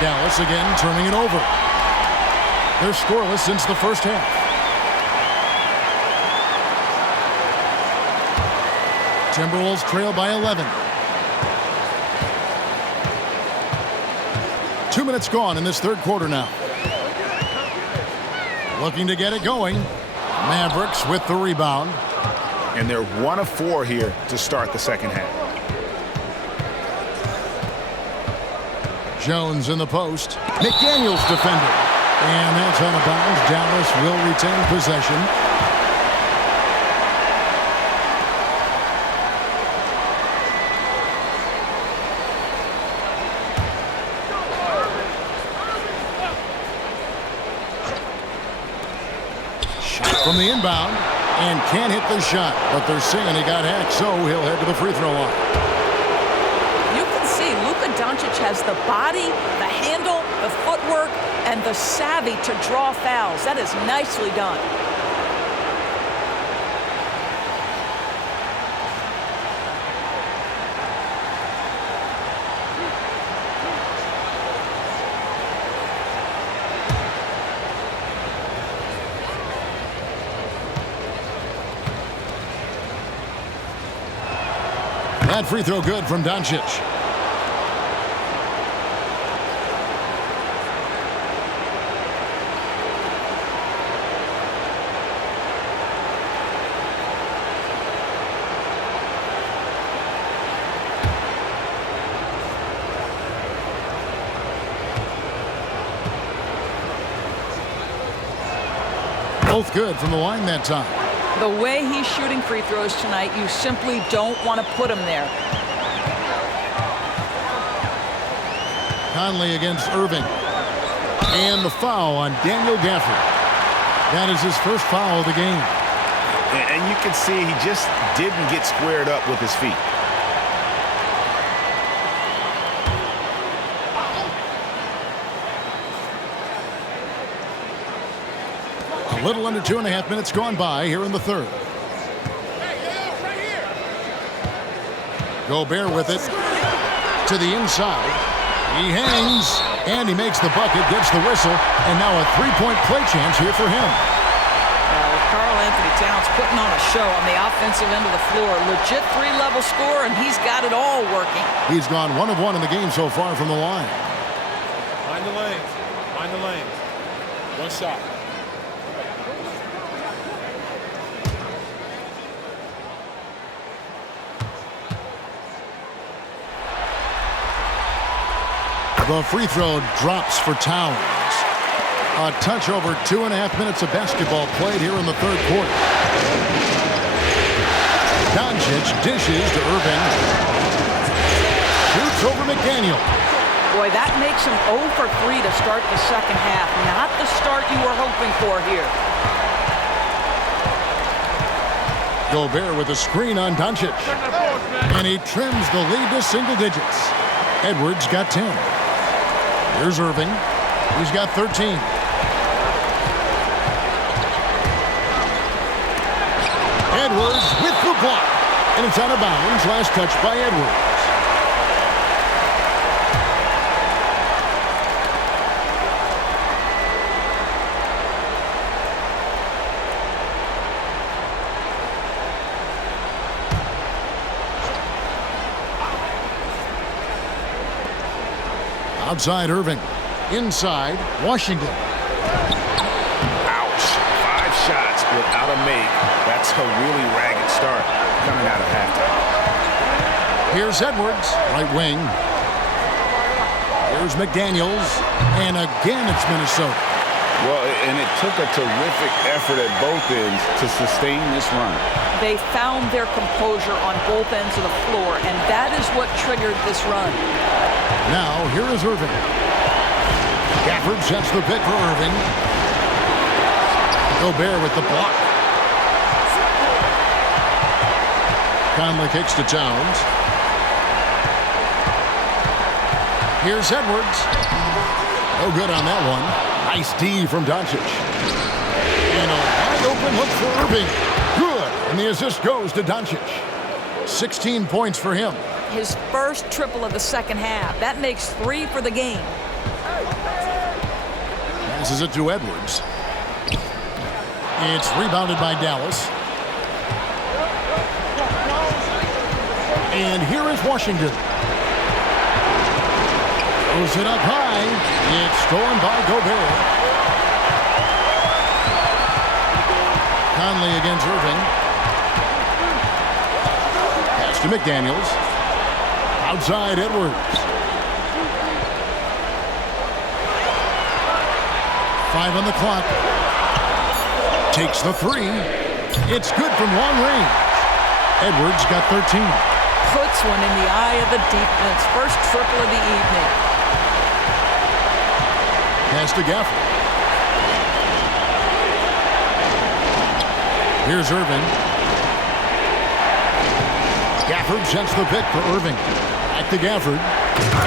Dallas again turning it over. They're scoreless since the first half. Timberwolves trail by 11. 2 minutes gone in this third quarter now. Looking to get it going. Mavericks with the rebound. And they're 1 of 4 here to start the second half. Jones in the post. McDaniels defended. And that's out of bounds. Dallas will retain possession. From the inbound, and can't hit the shot, but they're saying he got hacked, so he'll head to the free throw line. see, Luka Doncic has the body, the handle, the footwork, and the savvy to draw fouls. That is nicely done. That free throw good from Doncic. Both good from the line that time. The way he's shooting free throws tonight, you simply don't want to put him there. Conley against Irving. And the foul on Daniel Gafford. That is his first foul of the game. And you can see he just didn't get squared up with his feet. A little under 2.5 minutes gone by here in the third. Gobert with it to the inside. He hangs, and he makes the bucket, gets the whistle, and now a three-point play chance here for him. Karl Anthony Towns putting on a show on the offensive end of the floor. Legit three-level score, and he's got it all working. He's gone 1 of 1 in the game so far from the line. Find the lanes. Find the lanes. One shot. The free throw drops for Towns. A touch over 2.5 minutes of basketball played here in the third quarter. Doncic dishes to Irving. Shoots over McDaniel. Boy, that makes him 0 for 3 to start the second half. Not the start you were hoping for here. Gobert with a screen on Doncic. And he trims the lead to single digits. Edwards got 10. Here's Irving. He's got 13. Edwards with the block. And it's out of bounds. Last touch by Edwards. Outside Irving. Inside Washington. Ouch. 5 shots without a make. That's a really ragged start coming out of halftime. Here's Edwards, right wing. Here's McDaniels. And again, it's Minnesota. Well, and it took a terrific effort at both ends to sustain this run. They found their composure on both ends of the floor, and that is what triggered this run. Now, here is Irving. Gafford sets the pick for Irving. Gobert with the block. Conley kicks to Towns. Here's Edwards. No good on that one. Nice D from Doncic. And a wide open look for Irving. Good. And the assist goes to Doncic. 16 points for him. His first triple of the second half. That makes 3 for the game. Passes it to Edwards. It's rebounded by Dallas. And here is Washington. Throws it up high. It's stolen by Gobert. Conley against Irving. Pass to McDaniels. Outside Edwards. 5 on the clock. Takes the 3. It's good from long range. Edwards got 13. Puts one in the eye of the defense. First triple of the evening. Pass to Gafford. Here's Irving. Gafford sets the pick for Irving. Back to Gafford.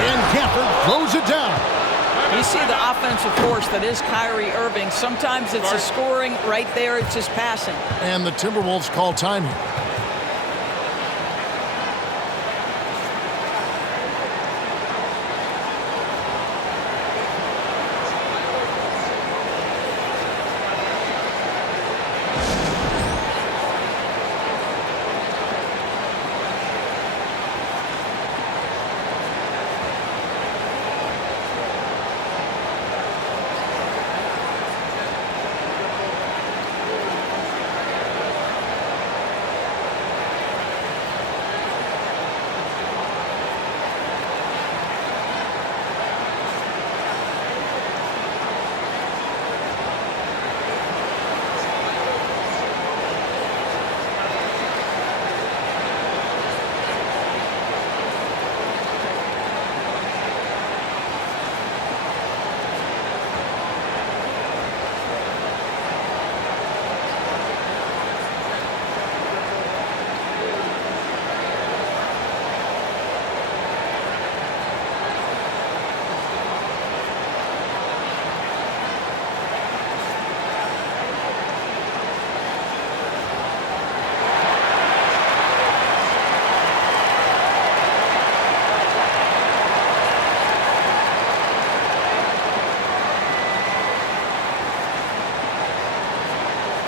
And Gafford throws it down. You see the offensive force that is Kyrie Irving. Sometimes it's his scoring. Right there, it's his passing. And the Timberwolves call time here.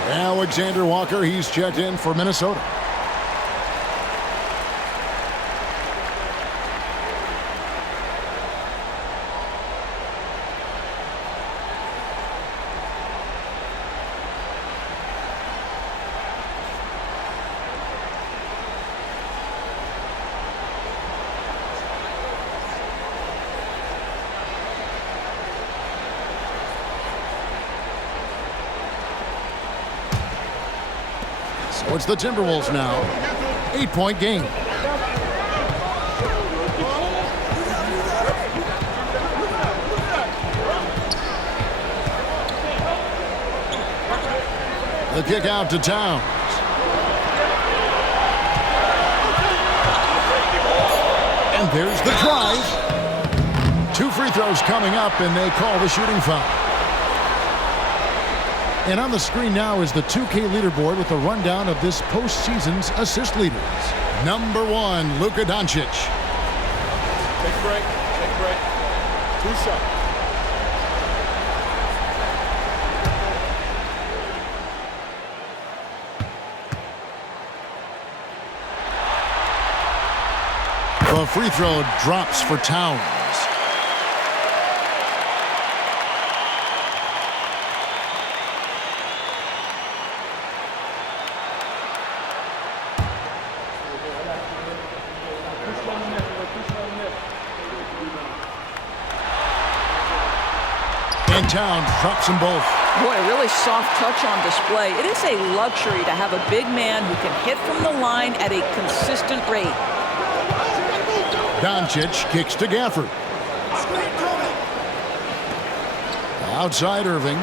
Alexander Walker, he's checked in for Minnesota. So it's the Timberwolves now. 8-point game. The kick out to Towns. And there's the drive. 2 free throws coming up, and they call the shooting foul. And on the screen now is the 2K leaderboard with a rundown of this postseason's assist leaders. Number 1, Luka Doncic. Take a break. Take a break. 2 shots. The free throw drops for Towns. And Towns drops them both. Boy, a really soft touch on display. It is a luxury to have a big man who can hit from the line at a consistent rate. Doncic kicks to Gafford. Outside Irving.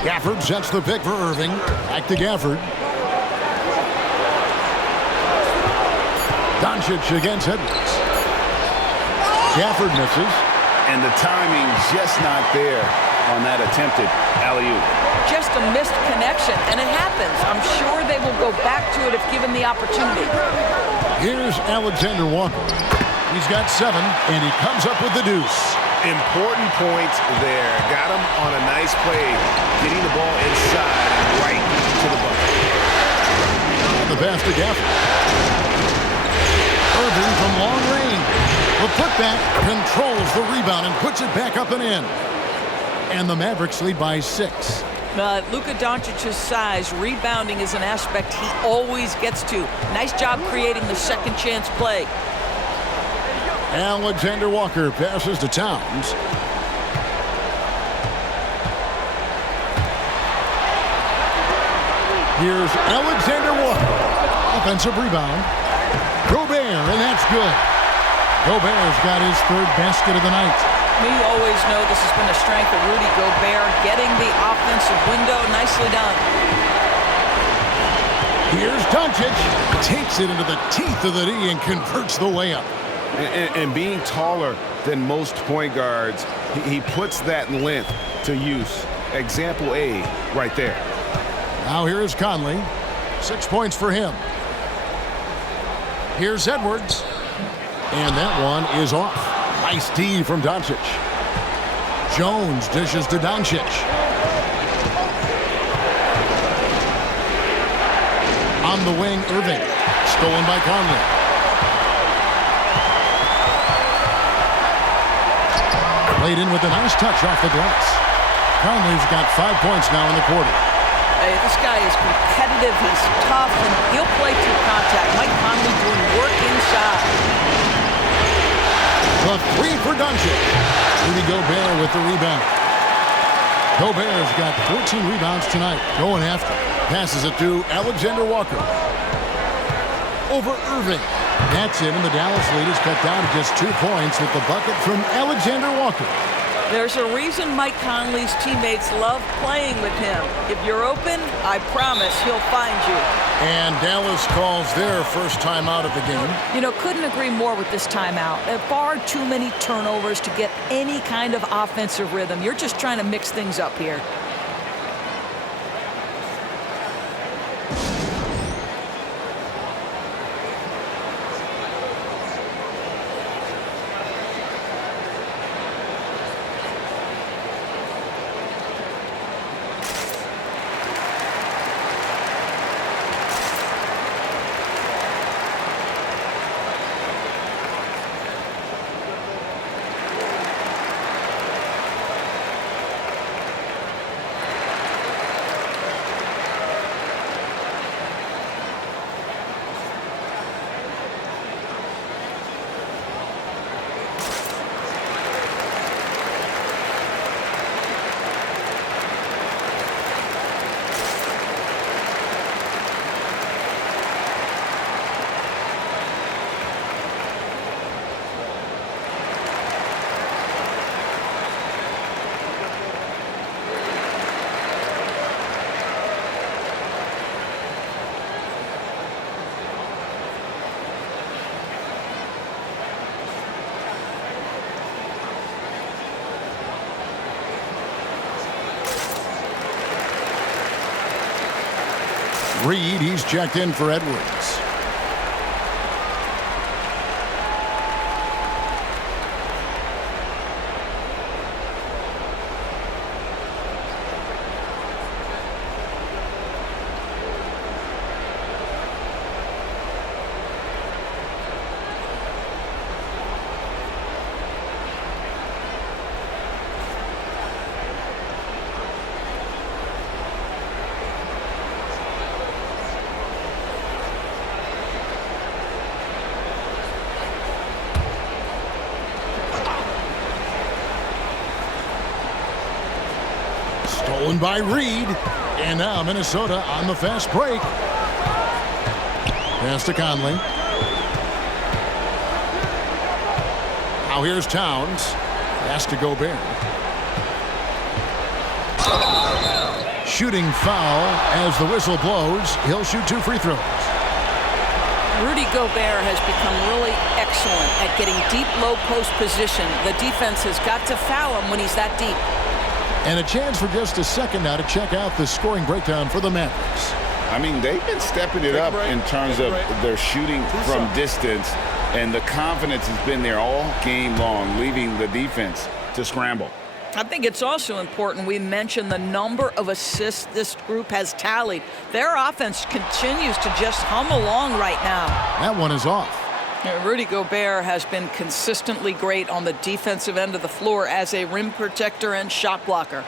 Gafford sets the pick for Irving. Back to Gafford. Doncic against Edwards. Gafford misses. And the timing just not there on that attempted alley-oop. Just a missed connection, and it happens. I'm sure they will go back to it if given the opportunity. Here's Alexander Walker. He's got 7, and he comes up with the deuce. Important point there. Got him on a nice play, getting the ball inside and right to the bucket. And the pass to Gafford. Irving from long range. The putback controls the rebound and puts it back up and in. And the Mavericks lead by 6. Luka Doncic's size, rebounding is an aspect he always gets to. Nice job creating the second chance play. Alexander Walker passes to Towns. Here's Alexander Walker. Offensive rebound. Gobert, and that's good. Gobert's got his 3rd basket of the night. We always know this has been a strength of Rudy Gobert, getting the offensive window. Nicely done. Here's Doncic. Takes it into the teeth of the D and converts the layup. And being taller than most point guards, he puts that length to use. Example A right there. Now here is Conley. 6 points for him. Here's Edwards. And that one is off. Nice D from Doncic. Jones dishes to Doncic. On the wing, Irving. Stolen by Conley. Played in with a nice touch off the glass. Conley's got 5 points now in the quarter. Hey, this guy is competitive. He's tough, and he'll play through contact. Mike Conley doing work inside. The three for Doncic. Rudy Gobert with the rebound. Gobert's got 14 rebounds tonight. Going after. Passes it to Alexander Walker. Over Irving. That's it, and the Dallas lead is cut down to just 2 points with the bucket from Alexander Walker. There's a reason Mike Conley's teammates love playing with him. If you're open, I promise he'll find you. And Dallas calls their first timeout of the game. You know, couldn't agree more with this timeout. There are far too many turnovers to get any kind of offensive rhythm. You're just trying to mix things up here. Reed, he's checked in for Edwards. Stolen by Reed. And now Minnesota on the fast break. Pass to Conley. Now here's Towns. Pass to Gobert. Shooting foul as the whistle blows. He'll shoot 2 free throws. Rudy Gobert has become really excellent at getting deep low post position. The defense has got to foul him when he's that deep. And a chance for just a second now to check out the scoring breakdown for the Mavericks. I mean, they've been stepping it up in terms of their shooting from distance, and the confidence has been there all game long, leaving the defense to scramble. I think it's also important we mention the number of assists this group has tallied. Their offense continues to just hum along right now. That one is off. Rudy Gobert has been consistently great on the defensive end of the floor as a rim protector and shot blocker.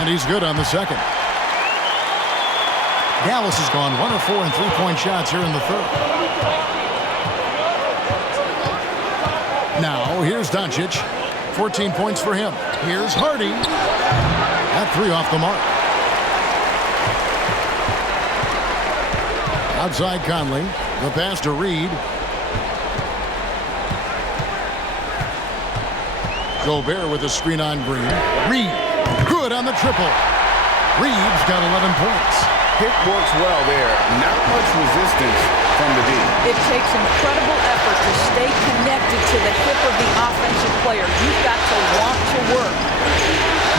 And he's good on the second. Dallas has gone 1 of 4 in three-point shots here in the third. Now, here's Doncic. 14 points for him. Here's Hardy. That three off the mark. Outside Conley. The pass to Reed. Gobert with a screen on Green. Reed, good on the triple. Reed's got 11 points. Pick works well there. Not much resistance from the D. It takes incredible effort to stay connected to the hip of the offensive player. You've got to want to work.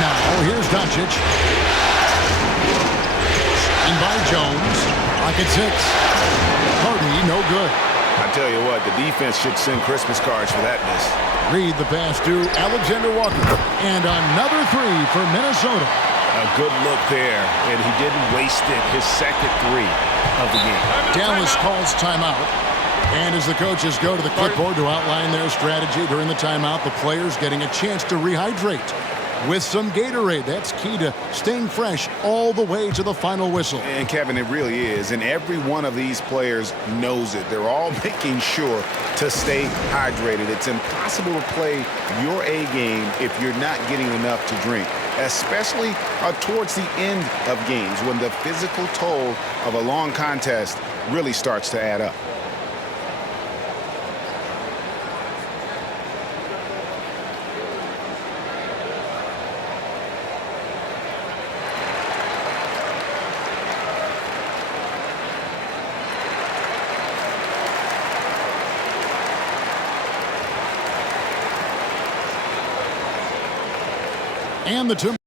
Now, here's Doncic. And by Jones. Pocket 6. Hardy, no good. I tell you what, the defense should send Christmas cards for that miss. Reed the pass to Alexander Walker. And another three for Minnesota. A good look there, and he didn't waste it. His second three of the game. Dallas calls timeout. And as the coaches go to the clipboard to outline their strategy during the timeout, the players getting a chance to rehydrate with some Gatorade. That's key to staying fresh all the way to the final whistle. And Kevin, it really is. And every one of these players knows it. They're all making sure to stay hydrated. It's impossible to play your A game if you're not getting enough to drink, especially towards the end of games when the physical toll of a long contest really starts to add up. And the Timberwolves.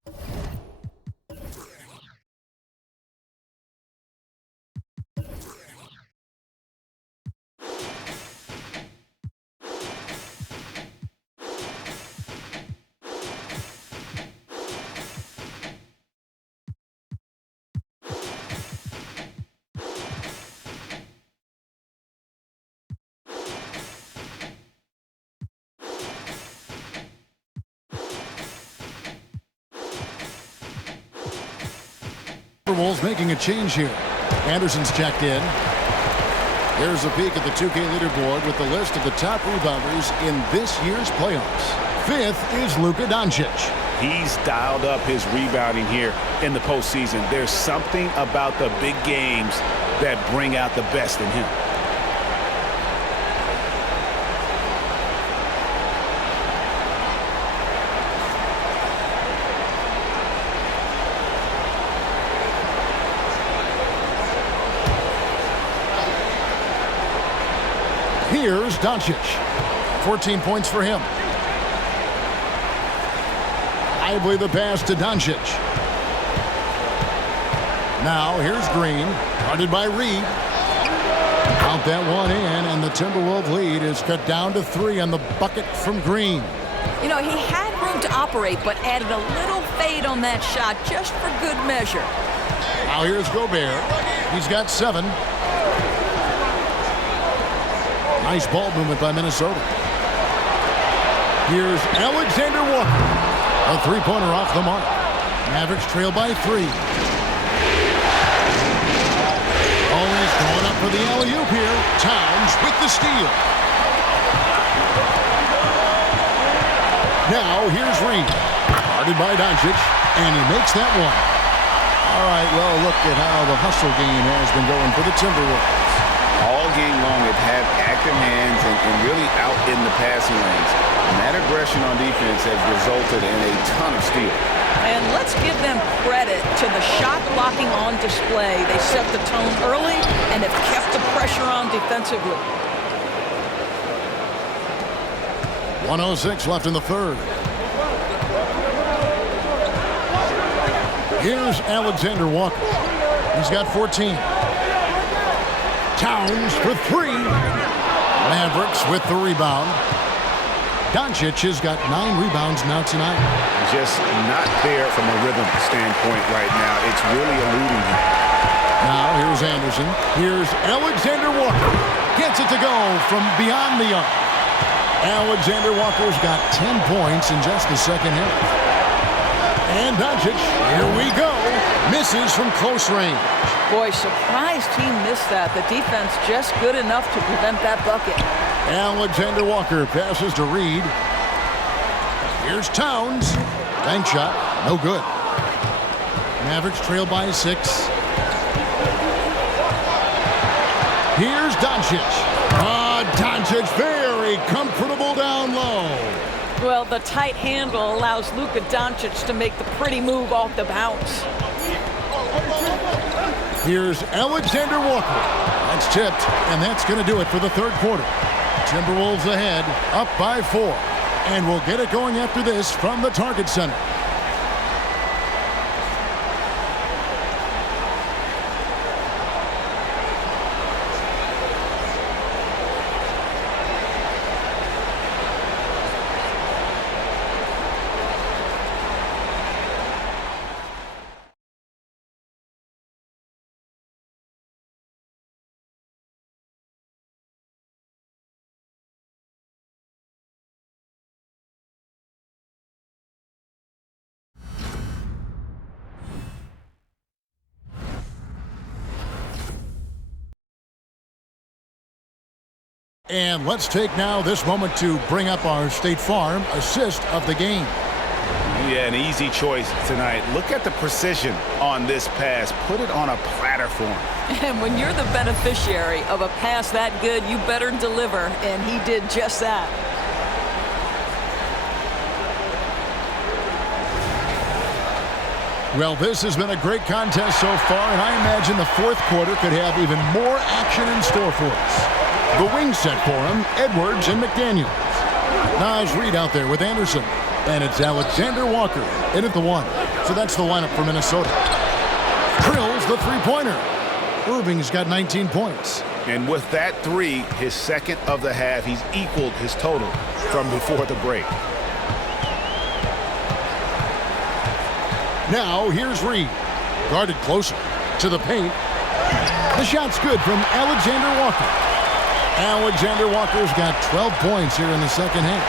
Timberwolves making a change here. Anderson's checked in. Here's a peek at the 2K leaderboard with the list of the top rebounders in this year's playoffs. 5th is Luka Doncic. He's dialed up his rebounding here in the postseason. There's something about the big games that bring out the best in him. Here's Doncic. 14 points for him. I believe the pass to Doncic. Now here's Green. Guarded by Reed. Count that one in, and the Timberwolves lead is cut down to 3 on the bucket from Green. You know, he had room to operate, but added a little fade on that shot just for good measure. Now here's Gobert. He's got 7. Nice ball movement by Minnesota. Here's Alexander Walker. A three-pointer off the mark. Mavericks trail by 3. Always going up for the alley-oop here. Towns with the steal. Now here's Reed. Guarded by Doncic, and he makes that one. All right, well, look at how the hustle game has been going for the Timberwolves. All game long, they've had active hands and really out in the passing lanes. And that aggression on defense has resulted in a ton of steals. And let's give them credit to the shot blocking on display. They set the tone early and have kept the pressure on defensively. 1:06 left in the third. Here's Alexander Walker. He's got 14. Towns for 3. Mavericks with the rebound. Doncic has got 9 rebounds now tonight. Just not there from a rhythm standpoint right now. It's really eluding him. Now here's Anderson. Here's Alexander Walker. Gets it to go from beyond the arc. Alexander Walker's got 10 points in just the second half. And Doncic, here we go, misses from close range. Boy, surprised he missed that. The defense just good enough to prevent that bucket. Alexander Walker passes to Reed. Here's Towns. Bank shot, no good. Mavericks trail by 6. Here's Doncic. Doncic very comfortable down low. Well, the tight handle allows Luka Doncic to make the pretty move off the bounce. Here's Alexander Walker. That's tipped, and that's going to do it for the third quarter. Timberwolves ahead, up by 4. And we'll get it going after this from the Target Center. And let's take now this moment to bring up our State Farm assist of the game. Yeah, an easy choice tonight. Look at the precision on this pass. Put it on a platter for him. And when you're the beneficiary of a pass that good, you better deliver, and he did just that. Well, this has been a great contest so far, and I imagine the fourth quarter could have even more action in store for us. The wing set for him, Edwards and McDaniels. Naz Reid out there with Anderson. And it's Alexander Walker in at the 1. So that's the lineup for Minnesota. Drills the three-pointer. Irving's got 19 points. And with that 3, his second of the half, he's equaled his total from before the break. Now here's Reid. Guarded closer to the paint. The shot's good from Alexander Walker. Alexander Walker's got 12 points here in the second half.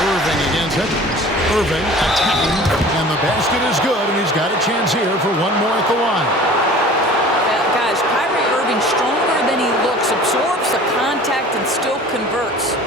Irving against Edwards. Irving attacking, and the basket is good, and he's got a chance here for one more at the line. Guys, Kyrie Irving stronger than he looks, absorbs the contact and still converts.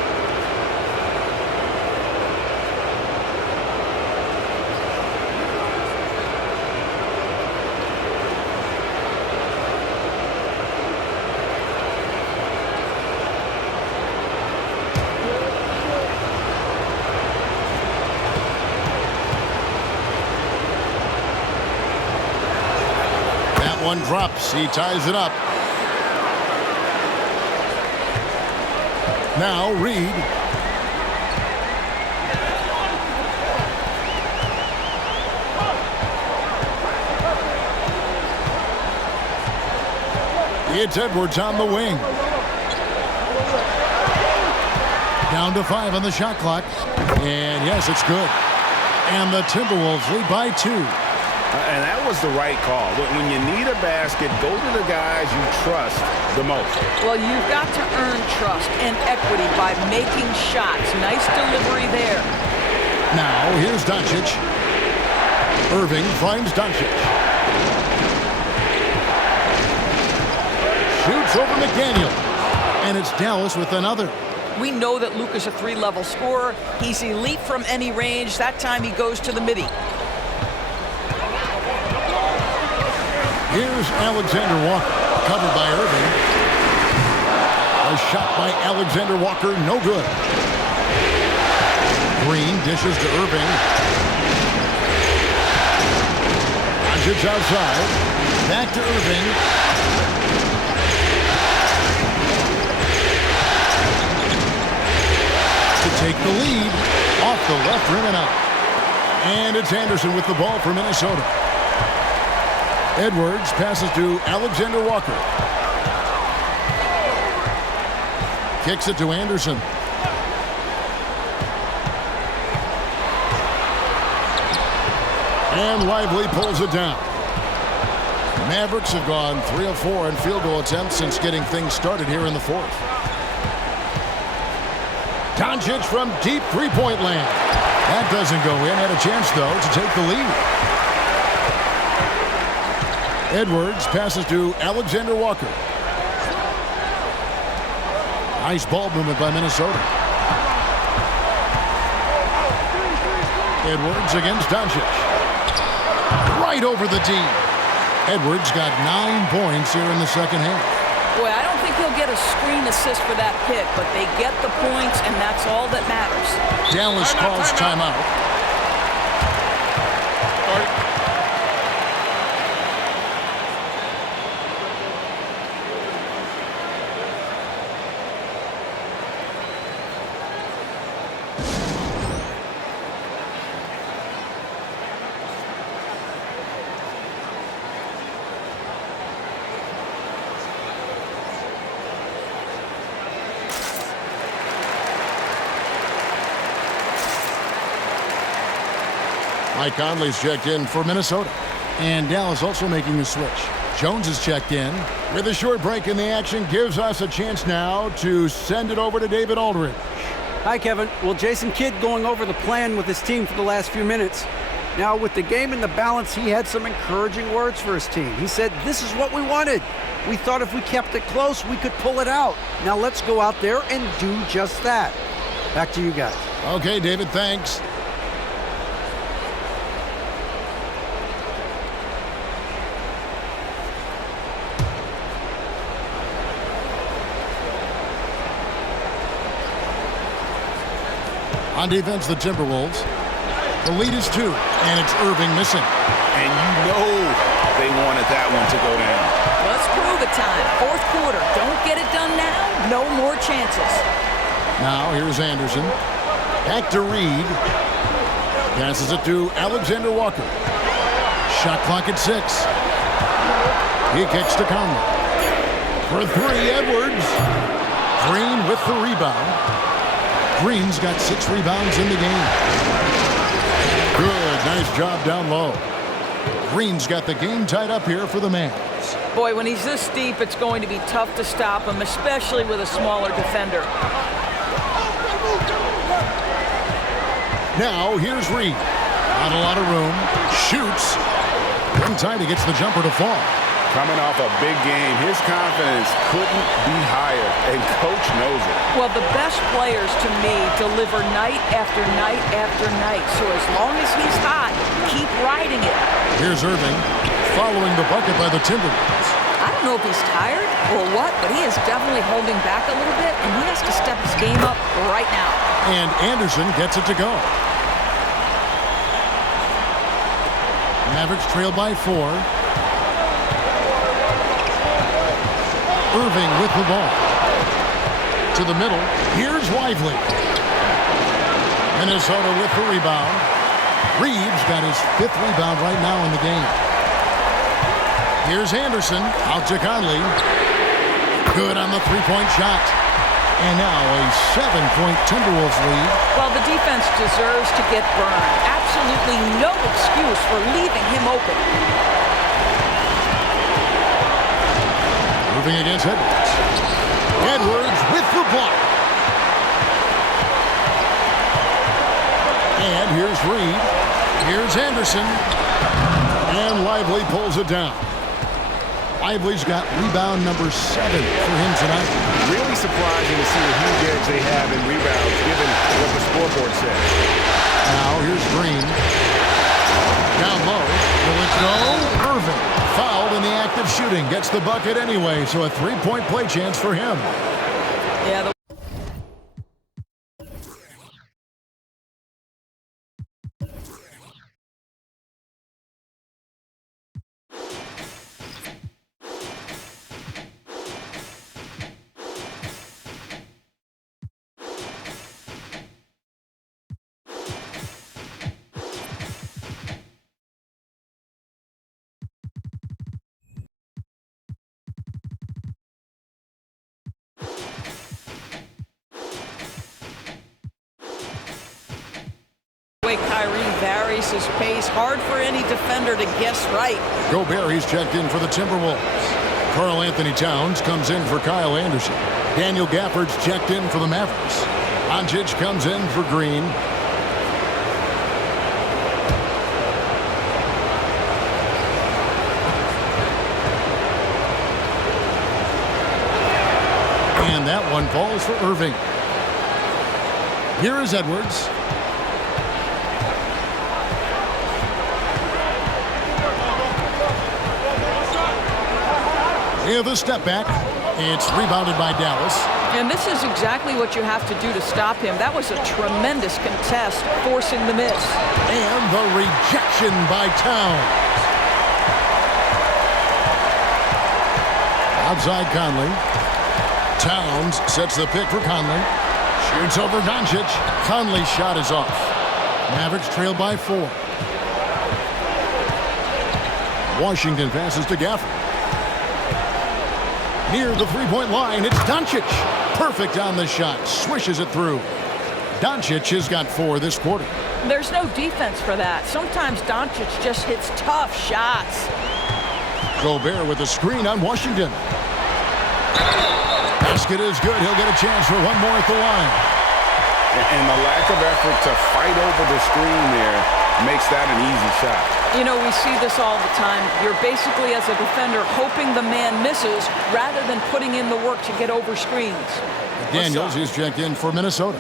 One drops. He ties it up. Now Reid. It's Edwards on the wing. Down to 5 on the shot clock. And yes, it's good. And the Timberwolves lead by 2. And that was the right call. When you need a basket, go to the guys you trust the most. Well, you've got to earn trust and equity by making shots. Nice delivery there. Now, here's Doncic. Irving finds Doncic. Shoots over McDaniel. And it's Dallas with another. We know that Luka's a 3-level scorer. He's elite from any range. That time he goes to the midi. Here's Alexander Walker, covered by Irving. A shot by Alexander Walker, no good. Green dishes to Irving. Doncic outside. Back to Irving. To take the lead. Off the left rim and out. And it's Anderson with the ball for Minnesota. Edwards passes to Alexander Walker. Kicks it to Anderson. And Lively pulls it down. The Mavericks have gone 3 of 4 in field goal attempts since getting things started here in the fourth. Doncic from deep three-point land. That doesn't go in. Had a chance, though, to take the lead. Edwards passes to Alexander Walker. Nice ball movement by Minnesota. Edwards against Doncic. Right over the D. Edwards got 9 points here in the second half. Boy, I don't think he'll get a screen assist for that pick, but they get the points, and that's all that matters. Dallas calls timeout. Mike Conley's checked in for Minnesota. And Dallas also making a switch. Jones is checked in. With a short break in the action, gives us a chance now to send it over to David Aldridge. Hi, Kevin. Well, Jason Kidd going over the plan with his team for the last few minutes. Now, with the game in the balance, he had some encouraging words for his team. He said, this is what we wanted. We thought if we kept it close, we could pull it out. Now let's go out there and do just that. Back to you guys. Okay, David, thanks. On defense, the Timberwolves. The lead is 2, and it's Irving missing. And you know they wanted that one to go down. Let's prove it time. Fourth quarter. Don't get it done now. No more chances. Now, here's Anderson. Back to Reed. Passes it to Alexander Walker. Shot clock at 6. He kicks to Conley. For 3, Edwards. Green with the rebound. Green's got 6 rebounds in the game. Good, nice job down low. Green's got the game tied up here for the Mavs. Boy, when he's this deep, it's going to be tough to stop him, especially with a smaller defender. Now, here's Reed. Not a lot of room. Shoots. In time, he gets the jumper to fall. Coming off a big game, his confidence couldn't be higher, and Coach knows it. Well, the best players, to me, deliver night after night after night. So as long as he's hot, keep riding it. Here's Irving, following the bucket by the Timberwolves. I don't know if he's tired or what, but he is definitely holding back a little bit, and he has to step his game up right now. And Anderson gets it to go. Mavericks trail by 4. Irving with the ball. To the middle. Here's Lively. Minnesota with the rebound. Reeves got his 5th rebound right now in the game. Here's Anderson. Out to Conley. Good on the 3-point shot. And now a 7-point Timberwolves lead. Well, the defense deserves to get burned. Absolutely no excuse for leaving him open. Moving against Edwards. Edwards with the block. And here's Reed. Here's Anderson. And Lively pulls it down. Lively's got rebound number 7 for him tonight. Really surprising to see the huge edge they have in rebounds, given what the scoreboard says. Now here's Green. Down low. Will it go? Irving. Fouled in the act of shooting. Gets the bucket anyway, so a 3-point play chance for him. Yeah. Kyrie varies his pace. Hard for any defender to guess right. Gobert, he's checked in for the Timberwolves. Karl Anthony Towns comes in for Kyle Anderson. Daniel Gafford's checked in for the Mavericks. Doncic comes in for Green. And that one falls for Irving. Here is Edwards. With a step back. It's rebounded by Dallas. And this is exactly what you have to do to stop him. That was a tremendous contest, forcing the miss. And the rejection by Towns. Outside Conley. Towns sets the pick for Conley. Shoots over Doncic. Conley's shot is off. Mavericks trail by 4. Washington passes to Gafford. Near the three-point line, it's Doncic. Perfect on the shot. Swishes it through. Doncic has got 4 this quarter. There's no defense for that. Sometimes Doncic just hits tough shots. Gobert with a screen on Washington. Basket is good. He'll get a chance for one more at the line. And the lack of effort to fight over the screen there makes that an easy shot. You know, we see this all the time. You're basically, as a defender, hoping the man misses rather than putting in the work to get over screens. Daniels is checked in for Minnesota.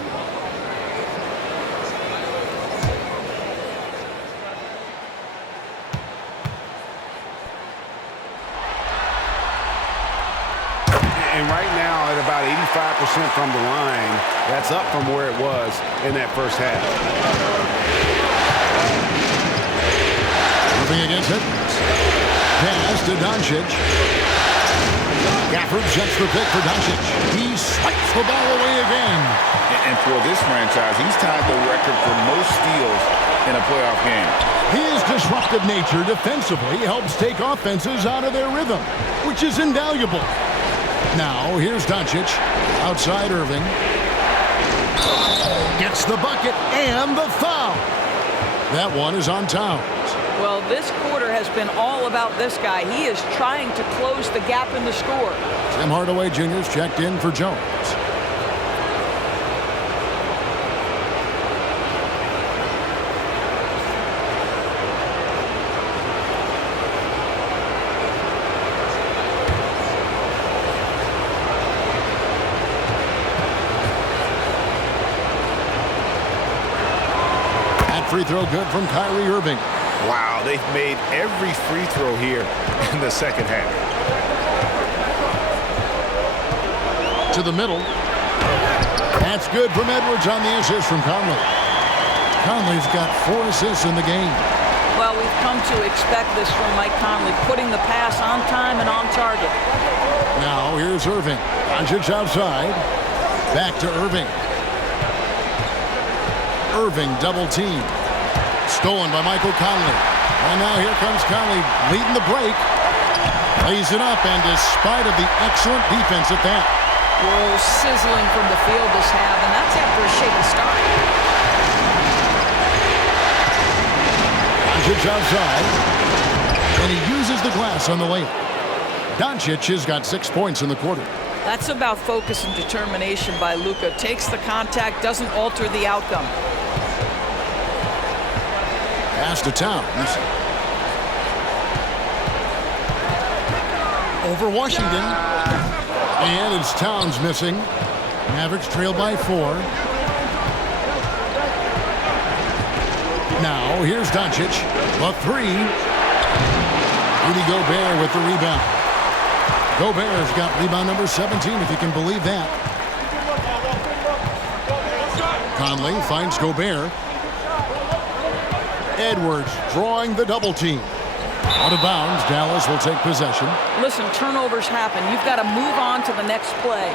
And right now, at about 85% from the line, that's up from where it was in that first half. Moving against it. Pass to Doncic. Gafford sets the pick for Doncic. He swipes the ball away again. And for this franchise, he's tied the record for most steals in a playoff game. His disruptive nature defensively helps take offenses out of their rhythm, which is invaluable. Now, here's Doncic. Outside Irving. Gets the bucket and the foul. That one is on Towns. Well, this quarter has been all about this guy. He is trying to close the gap in the score. Tim Hardaway Jr. 's checked in for Jones. Free throw good from Kyrie Irving. Wow, they've made every free throw here in the second half. To the middle. That's good from Edwards on the assist from Conley. Conley's got 4 assists in the game. Well, we've come to expect this from Mike Conley, putting the pass on time and on target. Now here's Irving. Doncic outside. Back to Irving. Irving double team. Stolen by Michael Conley. And now here comes Conley leading the break. Lays it up, and despite of the excellent defense at that. Whoa, sizzling from the field this half, and that's after a shaky start. Doncic outside. And he uses the glass on the layup. Doncic has got 6 points in the quarter. That's about focus and determination by Luka. Takes the contact, doesn't alter the outcome. Pass to Towns. Over Washington. And it's Towns missing. Mavericks trail by 4. Now here's Doncic. A 3. Rudy Gobert with the rebound. Gobert's got rebound number 17, if you can believe that. Conley finds Gobert. Edwards drawing the double team. Out of bounds, Dallas will take possession. Listen, turnovers happen. You've got to move on to the next play.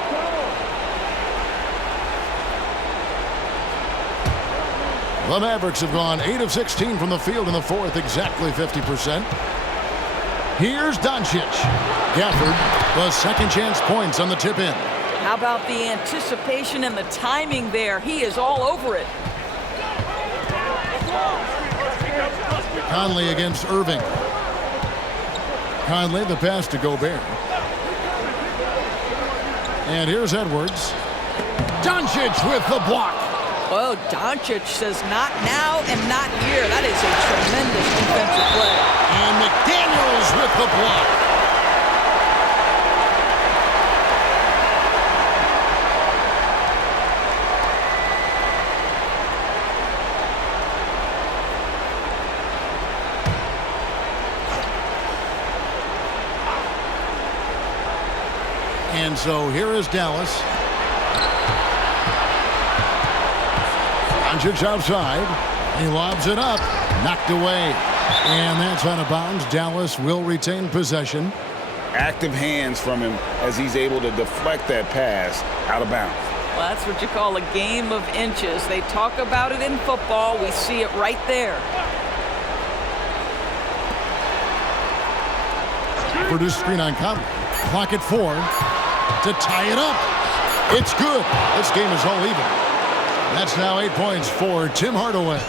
The Mavericks have gone 8 of 16 from the field in the fourth, exactly 50%. Here's Doncic. Gafford, the second chance points on the tip in. How about the anticipation and the timing there? He is all over it. Conley against Irving. Conley, the pass to Gobert. And here's Edwards. Doncic with the block. Well, Doncic says not now and not here. That is a tremendous defensive play. And McDaniels with the block. And so here is Dallas. Doncic outside. He lobs it up. Knocked away. And that's out of bounds. Dallas will retain possession. Active hands from him as he's able to deflect that pass out of bounds. Well, that's what you call a game of inches. They talk about it in football. We see it right there. Produce screen on Conley. Clock at 4 to tie it up. It's good. This game is all even. That's now 8 points for Tim Hardaway.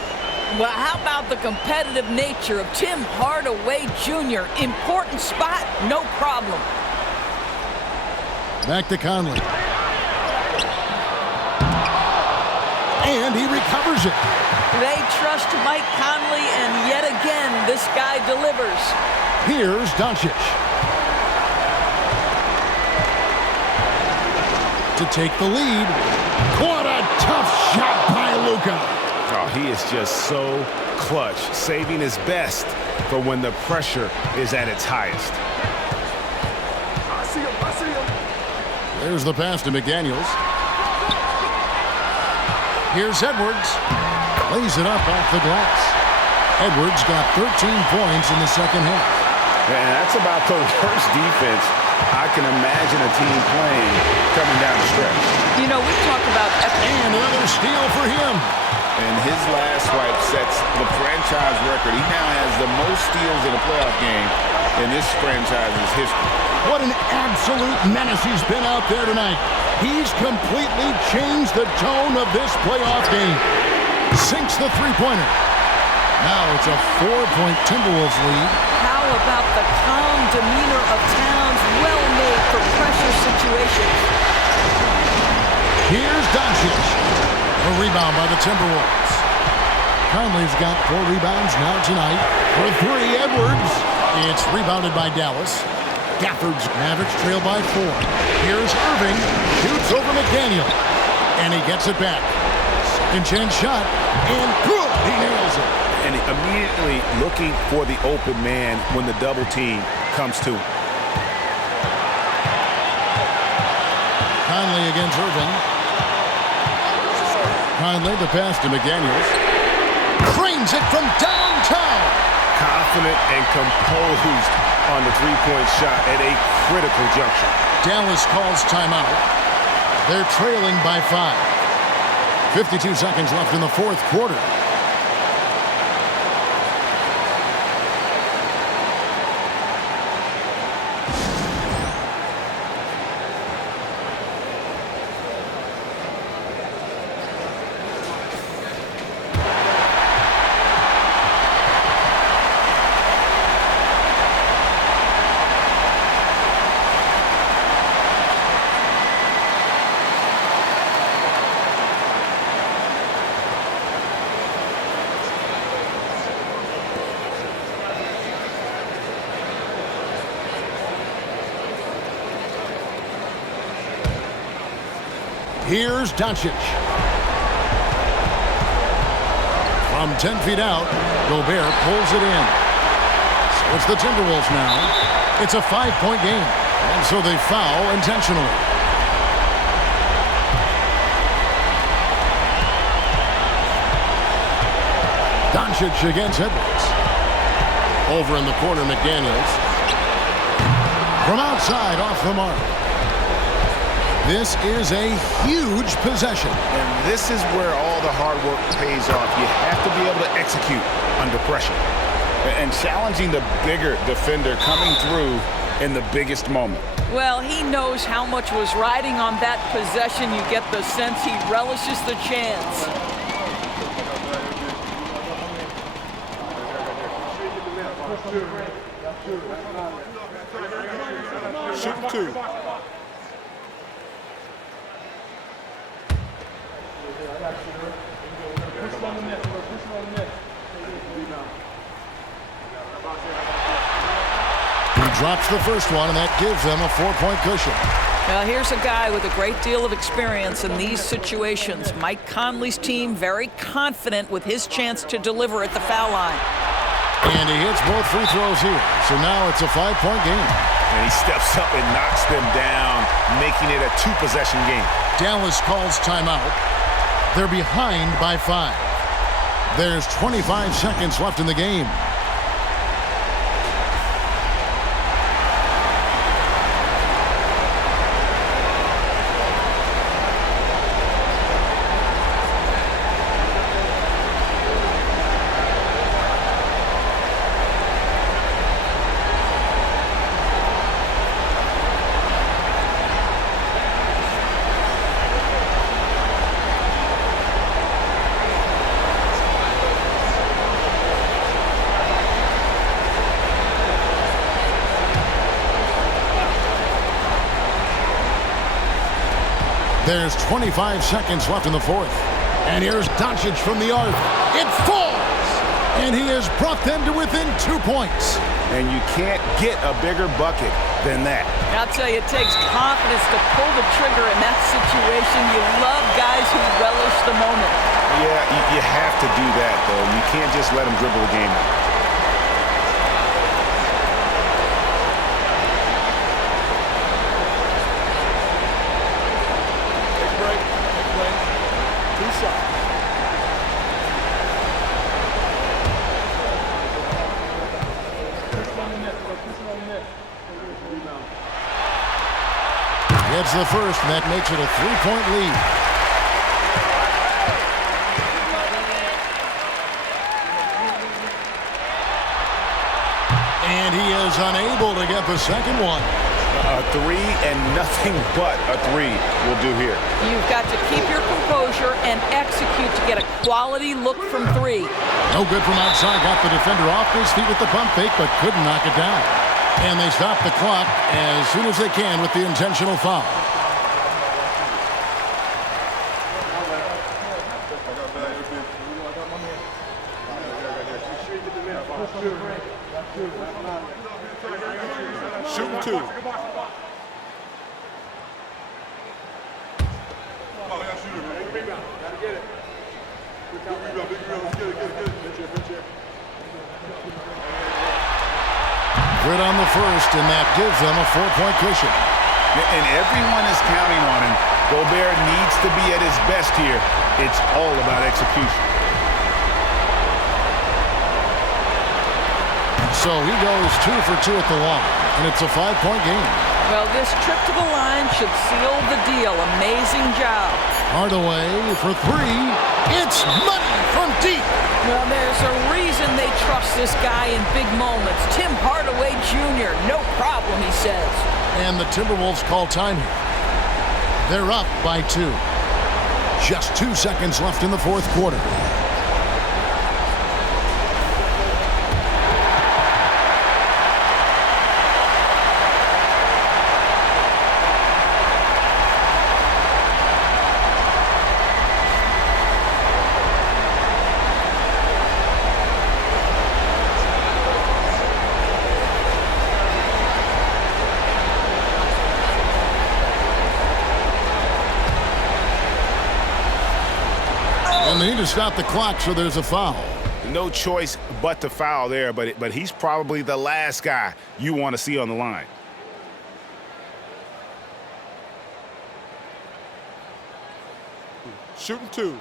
Well, how about the competitive nature of Tim Hardaway Jr.? Important spot, no problem. Back to Conley. And he recovers it. They trust Mike Conley, and yet again, this guy delivers. Here's Doncic. To take the lead. What a tough shot by Luka. Oh, he is just so clutch, saving his best for when the pressure is at its highest. I see him. There's the pass to McDaniels. Here's Edwards. Lays it up off the glass. Edwards got 13 points in the second half. And that's about the worst defense I can imagine a team playing coming down the stretch. You know, we talk about... And another steal for him. And his last swipe sets the franchise record. He now has the most steals in a playoff game in this franchise's history. What an absolute menace he's been out there tonight. He's completely changed the tone of this playoff game. Sinks the three-pointer. Now it's a 4-point Timberwolves lead. How about the calm demeanor of Towns, well made for pressure situations? Here's Doncic. A rebound by the Timberwolves. Conley's got 4 rebounds now tonight. For 3, Edwards. It's rebounded by Dallas. Gafford's Mavericks trail by 4. Here's Irving. Shoots over McDaniel. And he gets it back. Second chance shot. And good. He nails it. And immediately looking for the open man when the double team comes to him. Conley against Irving. Conley, the pass to McDaniels. Cranes it from downtown. Confident and composed on the three-point shot at a critical juncture. Dallas calls timeout. They're trailing by 5. 52 seconds left in the fourth quarter. Here's Doncic. From 10 feet out, Gobert pulls it in. So it's the Timberwolves now. It's a 5-point game, and so they foul intentionally. Doncic against Edwards. Over in the corner, McDaniels. From outside, off the mark. This is a huge possession. And this is where all the hard work pays off. You have to be able to execute under pressure. And challenging the bigger defender coming through in the biggest moment. Well, he knows how much was riding on that possession. You get the sense he relishes the chance. Shoot 2. He drops the first one, and that gives them a 4-point cushion. Now, here's a guy with a great deal of experience in these situations. Mike Conley's team very confident with his chance to deliver at the foul line. And he hits both free throws here. So now it's a 5-point game. And he steps up and knocks them down, making it a 2-possession game. Dallas calls timeout. They're behind by 5. There's 25 seconds left in the game. There's 25 seconds left in the fourth. And here's Doncic from the arc. It falls! And he has brought them to within 2 points. And you can't get a bigger bucket than that. I'll tell you, it takes confidence to pull the trigger in that situation. You love guys who relish the moment. Yeah, you have to do that, though. You can't just let them dribble the game out. Gets the first, and that makes it a 3-point lead. And he is unable to get the second one. A 3 and nothing but a 3 will do here. You've got to keep your composure and execute to get a quality look from 3. No good from outside. Got the defender off his feet with the pump fake, but couldn't knock it down. And they stop the clock as soon as they can with the intentional foul. Shooting 2. Good on the first, and that gives them a 4-point cushion. And everyone is counting on him. Gobert needs to be at his best here. It's all about execution. So he goes 2 for 2 at the line, and it's a 5-point game. Well, this trip to the line should seal the deal. Amazing job. Hardaway for 3. It's money from deep. Well, there's a reason they trust this guy in big moments. Tim Hardaway Jr., no problem, he says. And the Timberwolves call time here. They're up by 2. Just 2 seconds left in the fourth quarter. And they need to stop the clock, so there's a foul. No choice but to foul there, but he's probably the last guy you want to see on the line. Shooting 2.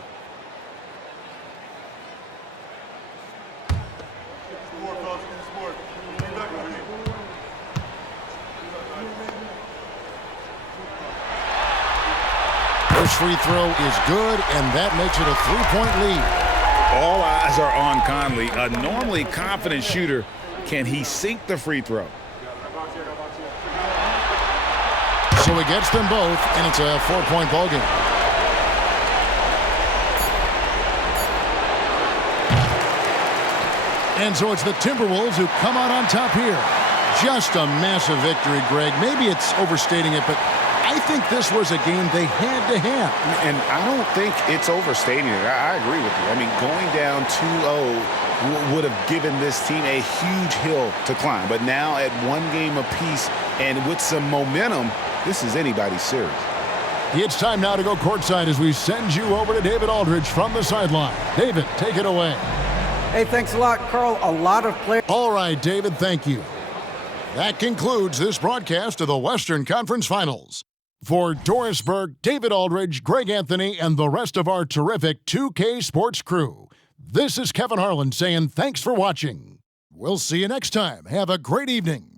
First free throw is good, and that makes it a 3-point lead. All eyes are on Conley, a normally confident shooter. Can he sink the free throw? So he gets them both, and it's a 4-point ball game. And so it's the Timberwolves who come out on top here. Just a massive victory, Greg. Maybe it's overstating it, but I think this was a game they had to have. And I don't think it's overstating it. I agree with you. I mean, going down 2-0 would have given this team a huge hill to climb. But now at 1 game apiece and with some momentum, this is anybody's series. It's time now to go courtside as we send you over to David Aldridge from the sideline. David, take it away. Hey, thanks a lot, Carl. A lot of players. All right, David, thank you. That concludes this broadcast of the Western Conference Finals. For Doris Burke, David Aldridge, Greg Anthony, and the rest of our terrific 2K Sports crew, this is Kevin Harlan saying thanks for watching. We'll see you next time. Have a great evening.